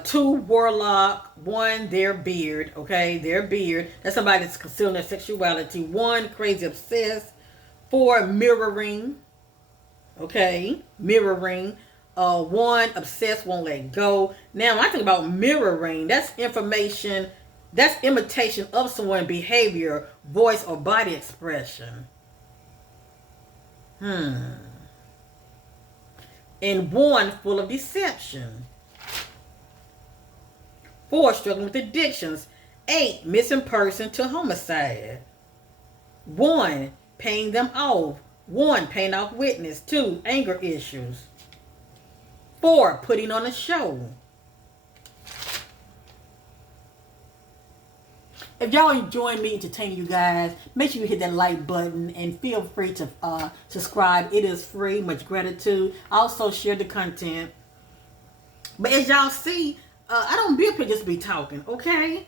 2, warlock. 1, their beard. Okay, their beard. That's somebody that's concealing their sexuality. 1, crazy obsessed. 4, mirroring. Okay, mirroring. 1, obsessed, won't let go. Now, when I think about mirroring, that's information, that's imitation of someone's behavior, voice, or body expression. And 1, full of deception. 4, struggling with addictions. 8, missing person to homicide. 1, paying them off. 1, paying off witness. 2, anger issues. 4, putting on a show. If y'all enjoying me entertaining you guys, make sure you hit that like button and feel free to subscribe. It is free. Much gratitude. Also share the content. But as y'all see, I don't be up here just be talking, okay?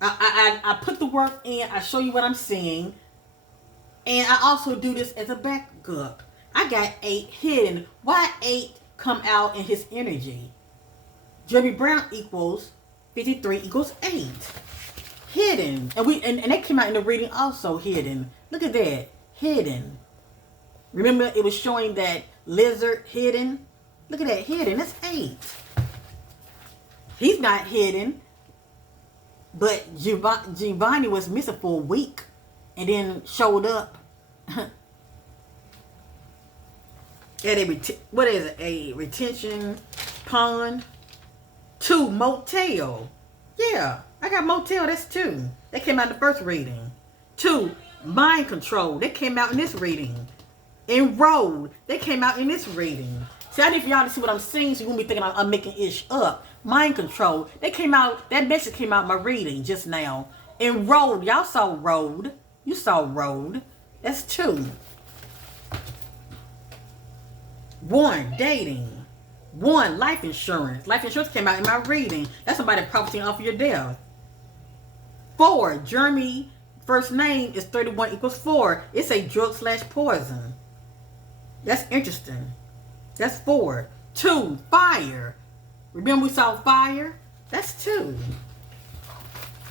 I put the work in. I show you what I'm seeing. And I also do this as a backup. I got 8 hidden. Why 8 come out in his energy? Jeremy Brown equals 53 equals 8. Hidden. And that came out in the reading also, hidden. Look at that. Hidden. Remember it was showing that lizard hidden? Look at that, hidden. That's 8. He's not hidden. But Giovanni was missing for a week and then showed up at a retention pond. 2, motel. Yeah, I got motel. That's 2. That came out in the first reading. 2, mind control. That came out in this reading. Enrolled. That came out in this reading. See, I need for y'all to see what I'm seeing, so you won't be thinking I'm making ish up. Mind control. That message came out in my reading just now. And road, y'all saw road. You saw road. That's 2. 1, dating. 1, life insurance. Life insurance came out in my reading. That's somebody profiting off of your death. 4, Jeremy, first name is 31 equals 4. It's a drug/poison. That's interesting. That's 4. 2, fire. Remember we saw fire? That's 2.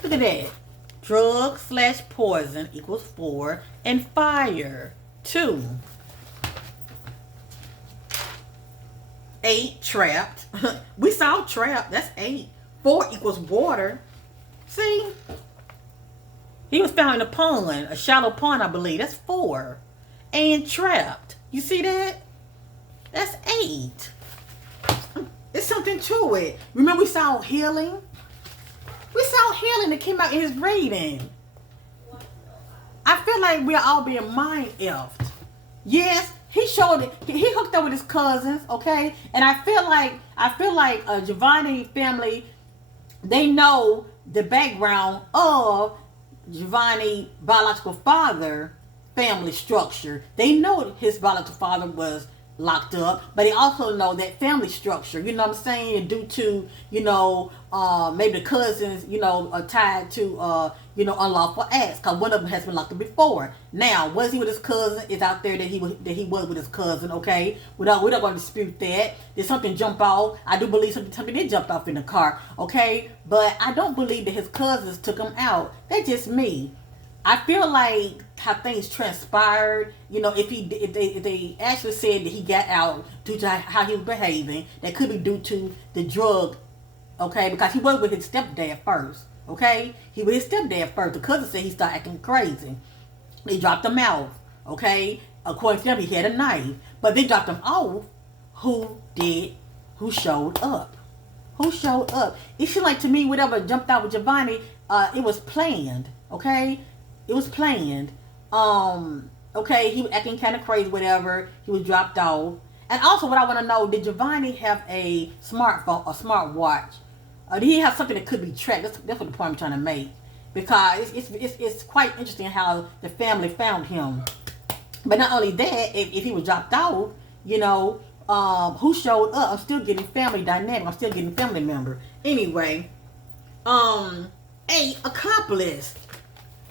Look at that. Drug/poison equals 4. And fire, 2. 8, trapped. We saw trapped. That's 8. 4 equals water. See? He was found in a pond, a shallow pond, I believe. That's 4. And trapped. You see that? That's 8. There's something to it. Remember we saw healing? We saw healing that came out in his reading. I feel like we're all being mind-elfed. Yes, he showed it. He hooked up with his cousins, okay? And I feel like Giovanni family, they know the background of Giovanni biological father family structure. They know his biological father was locked up, but they also know that family structure, you know what I'm saying, due to, maybe the cousins, are tied to, unlawful acts, because one of them has been locked up before. Now, was he with his cousin? It's out there that he was with his cousin, okay? We're not going to dispute that. Did something jump off? I do believe something did jump off in the car, okay? But I don't believe that his cousins took him out. That's just me. I feel like how things transpired, if they actually said that he got out due to how he was behaving, that could be due to the drug, okay? Because he was with his stepdad first, okay? He was his stepdad first. The cousin said he started acting crazy. They dropped him out, okay? According to them, he had a knife. But they dropped him off. Who showed up? Who showed up? It seemed like to me, whatever jumped out with Giovanni, it was planned, okay? It was planned. Okay, he was acting kind of crazy, whatever. He was dropped off. And also, what I want to know, did Giovanni have a smartphone, a smartwatch? Did he have something that could be tracked? That's what the point I'm trying to make. Because it's quite interesting how the family found him. But not only that, if he was dropped off, who showed up? I'm still getting family dynamic. I'm still getting family member. Anyway, 8, accomplice.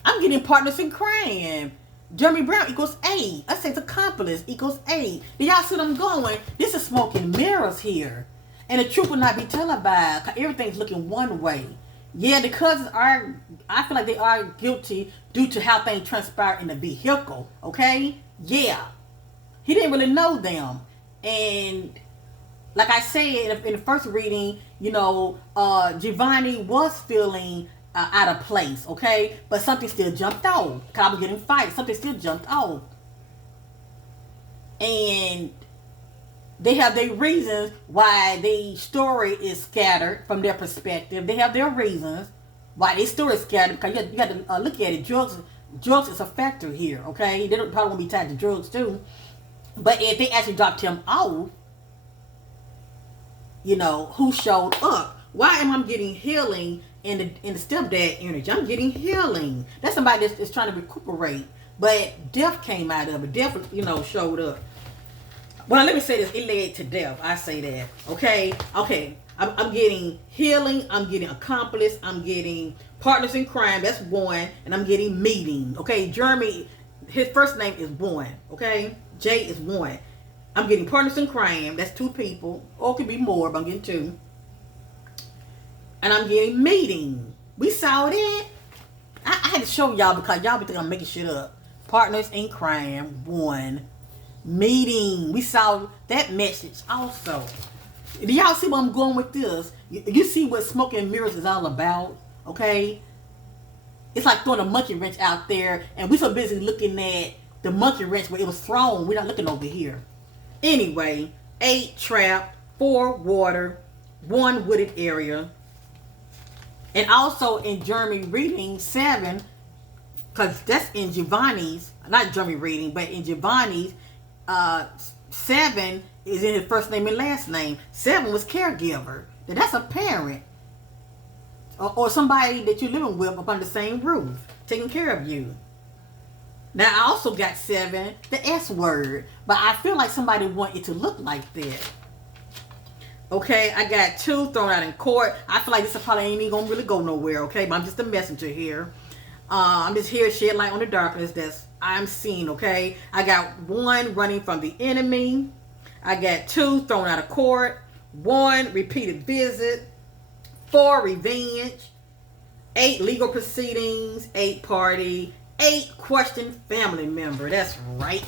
I'm getting partners in crime. Jeremy Brown equals 8. I said accomplice equals 8. Do y'all see what I'm going? This is smoke and mirrors here. And the truth will not be televised. Everything's looking one way. Yeah, the cousins are, I feel like they are guilty due to how things transpired in the vehicle. Okay? Yeah. He didn't really know them. And like I said in the first reading, Giovanni was feeling out of place, okay? But something still jumped off. Because I was getting fights. Something still jumped off. And they have their reasons why the story is scattered from their perspective. They have their reasons why their story is scattered. Because you got to look at it. Drugs is a factor here, okay? They don't probably want to be tied to drugs too. But if they actually dropped him off, who showed up? Why am I getting healing in the stepdad energy? I'm getting healing. That's somebody that's trying to recuperate. But death came out of it. Death, showed up. Well, let me say this. It led to death. I say that. Okay. I'm getting healing. I'm getting accomplice. I'm getting partners in crime. That's 1. And I'm getting meeting. Okay. Jeremy, his first name is 1. Okay. J is 1. I'm getting partners in crime. That's 2 people. Or it could be more, but I'm getting 2. And I'm getting meeting. We saw that. I had to show y'all because y'all be thinking I'm making shit up. Partners in crime, 1. Meeting. We saw that message also. Do y'all see where I'm going with this? You see what smoke and mirrors is all about? Okay? It's like throwing a monkey wrench out there and we so busy looking at the monkey wrench where it was thrown. We're not looking over here. Anyway, 8, trap. 4, water. 1, wooded area. And also in Jeremy reading 7, because that's in Giovanni's, not Jeremy reading, but in Giovanni's, 7 is in his first name and last name. 7 was caregiver. Now that's a parent. or somebody that you're living with up under the same roof, taking care of you. Now I also got 7, the S word, but I feel like somebody want it to look like that. Okay, I got 2 thrown out in court. I feel like this probably ain't even gonna really go nowhere. Okay, but I'm just a messenger here. I'm just here to shed light on the darkness that's I'm seeing. Okay, I got 1 running from the enemy. I got 2 thrown out of court. 1 repeated visit. 4 revenge. 8 legal proceedings. 8 party. 8 questioned family member. That's right.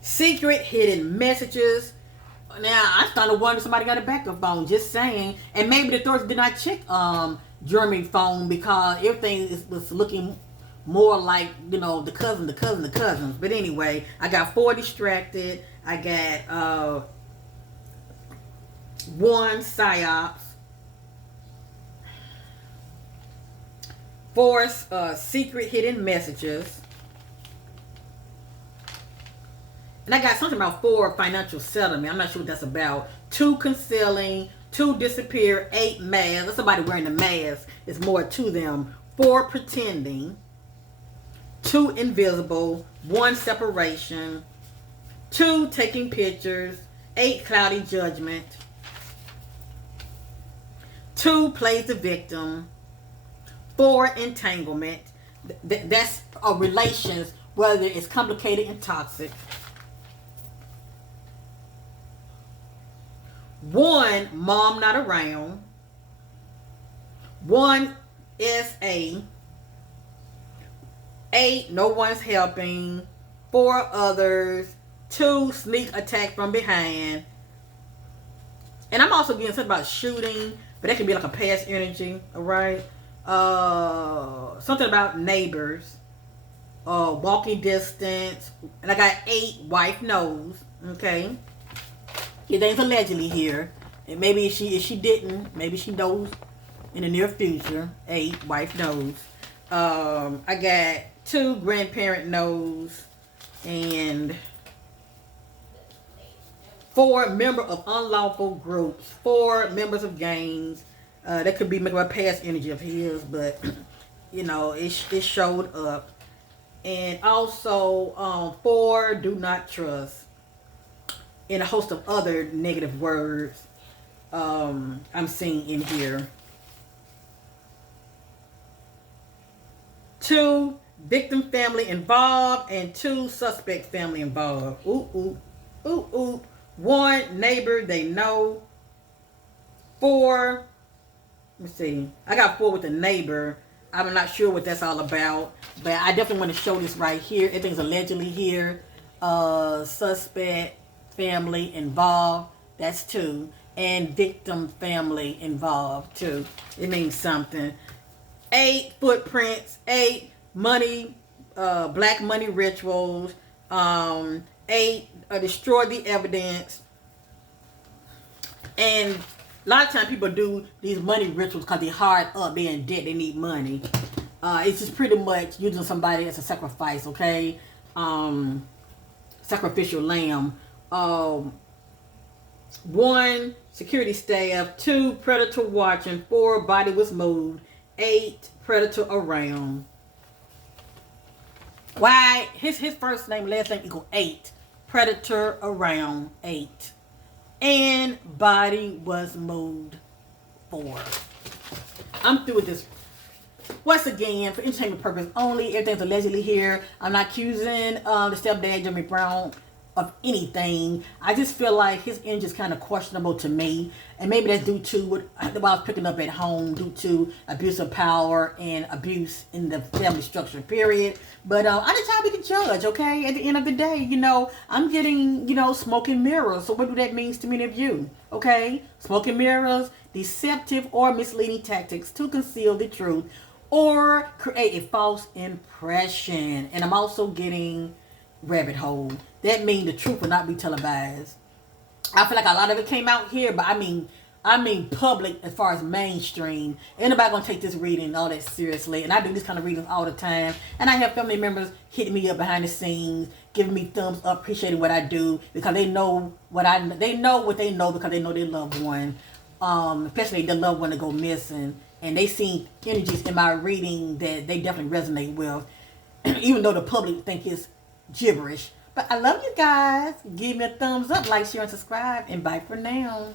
Secret hidden messages. Now I'm starting to wonder if somebody got a backup phone. Just saying, and maybe the authorities did not check Jeremy's phone because everything was looking more like the cousins. But anyway, I got 4 distracted. I got 1 psyops. 4 secret hidden messages. And I got something about 4 financial settlement. I'm not sure what that's about. 2 concealing, 2 disappear, 8 masks. That's somebody wearing the mask. It's more to them. 4 pretending, 2 invisible, 1 separation, 2 taking pictures, 8 cloudy judgment, 2 plays the victim, 4 entanglement. That's relations, whether it's complicated and toxic. 1 mom not around. 1 SA. 8 no one's helping. 4 others. 2 sneak attack from behind. And I'm also getting something about shooting, but that could be like a past energy, alright? Something about neighbors. Walking distance. And I got 8 wife knows. Okay. Everything's allegedly here. And maybe if she didn't, maybe she knows in the near future. 8 wife knows. I got 2 grandparent knows. And 4 member of unlawful groups. 4 members of gangs. That could be maybe a past energy of his, but it showed up. And also 4 do not trust. And a host of other negative words I'm seeing in here. 2 victim family involved and 2 suspect family involved. Ooh, ooh, ooh, ooh. 1 neighbor they know. 4, let me see. I got 4 with a neighbor. I'm not sure what that's all about, but I definitely want to show this right here. Everything's allegedly here. Suspect family involved. That's 2. And victim family involved too. It means something. 8 footprints. 8 money, black money rituals. 8 destroy the evidence. And a lot of times people do these money rituals because they're hard up, they're in debt, they need money. It's just pretty much using somebody as a sacrifice, okay? Sacrificial lamb. 1 security staff. 2 predator watching. 4 body was moved. 8 predator around. Why? His first name, last name equal 8. Predator around 8. And body was moved 4. I'm through with this. Once again, for entertainment purpose only, everything's allegedly here. I'm not accusing the stepdad, Jeremy Brown, of anything. I just feel like his energy is kind of questionable to me. And maybe that's due to what I was picking up at home, due to abuse of power and abuse in the family structure, period. But I just try to be the judge, okay? At the end of the day, I'm getting, smoke and mirrors. So what do that mean to many of you? Okay? Smoke and mirrors, deceptive or misleading tactics to conceal the truth or create a false impression. And I'm also getting rabbit hole. That means the truth will not be televised. I feel like a lot of it came out here, but I mean, I mean public as far as mainstream. Ain't nobody gonna take this reading all that seriously. And I do these kind of readings all the time. And I have family members hitting me up behind the scenes, giving me thumbs up, appreciating what I do because they know what they know because they know their loved one, especially the loved one that go missing, and they see energies in my reading that they definitely resonate with, even though the public think it's gibberish. But I love you guys. Give me a thumbs up, like, share, and subscribe. And bye for now.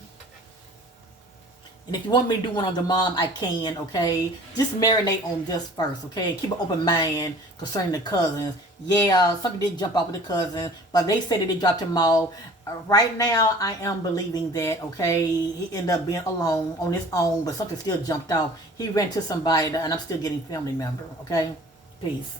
And if you want me to do one on the mom, I can, okay? Just marinate on this first, okay? Keep an open mind concerning the cousins. Yeah, something did jump off with the cousins, but they said that they dropped him off. Right now, I am believing that, okay? He ended up being alone on his own, but something still jumped off. He ran to somebody, and I'm still getting family member, okay? Peace.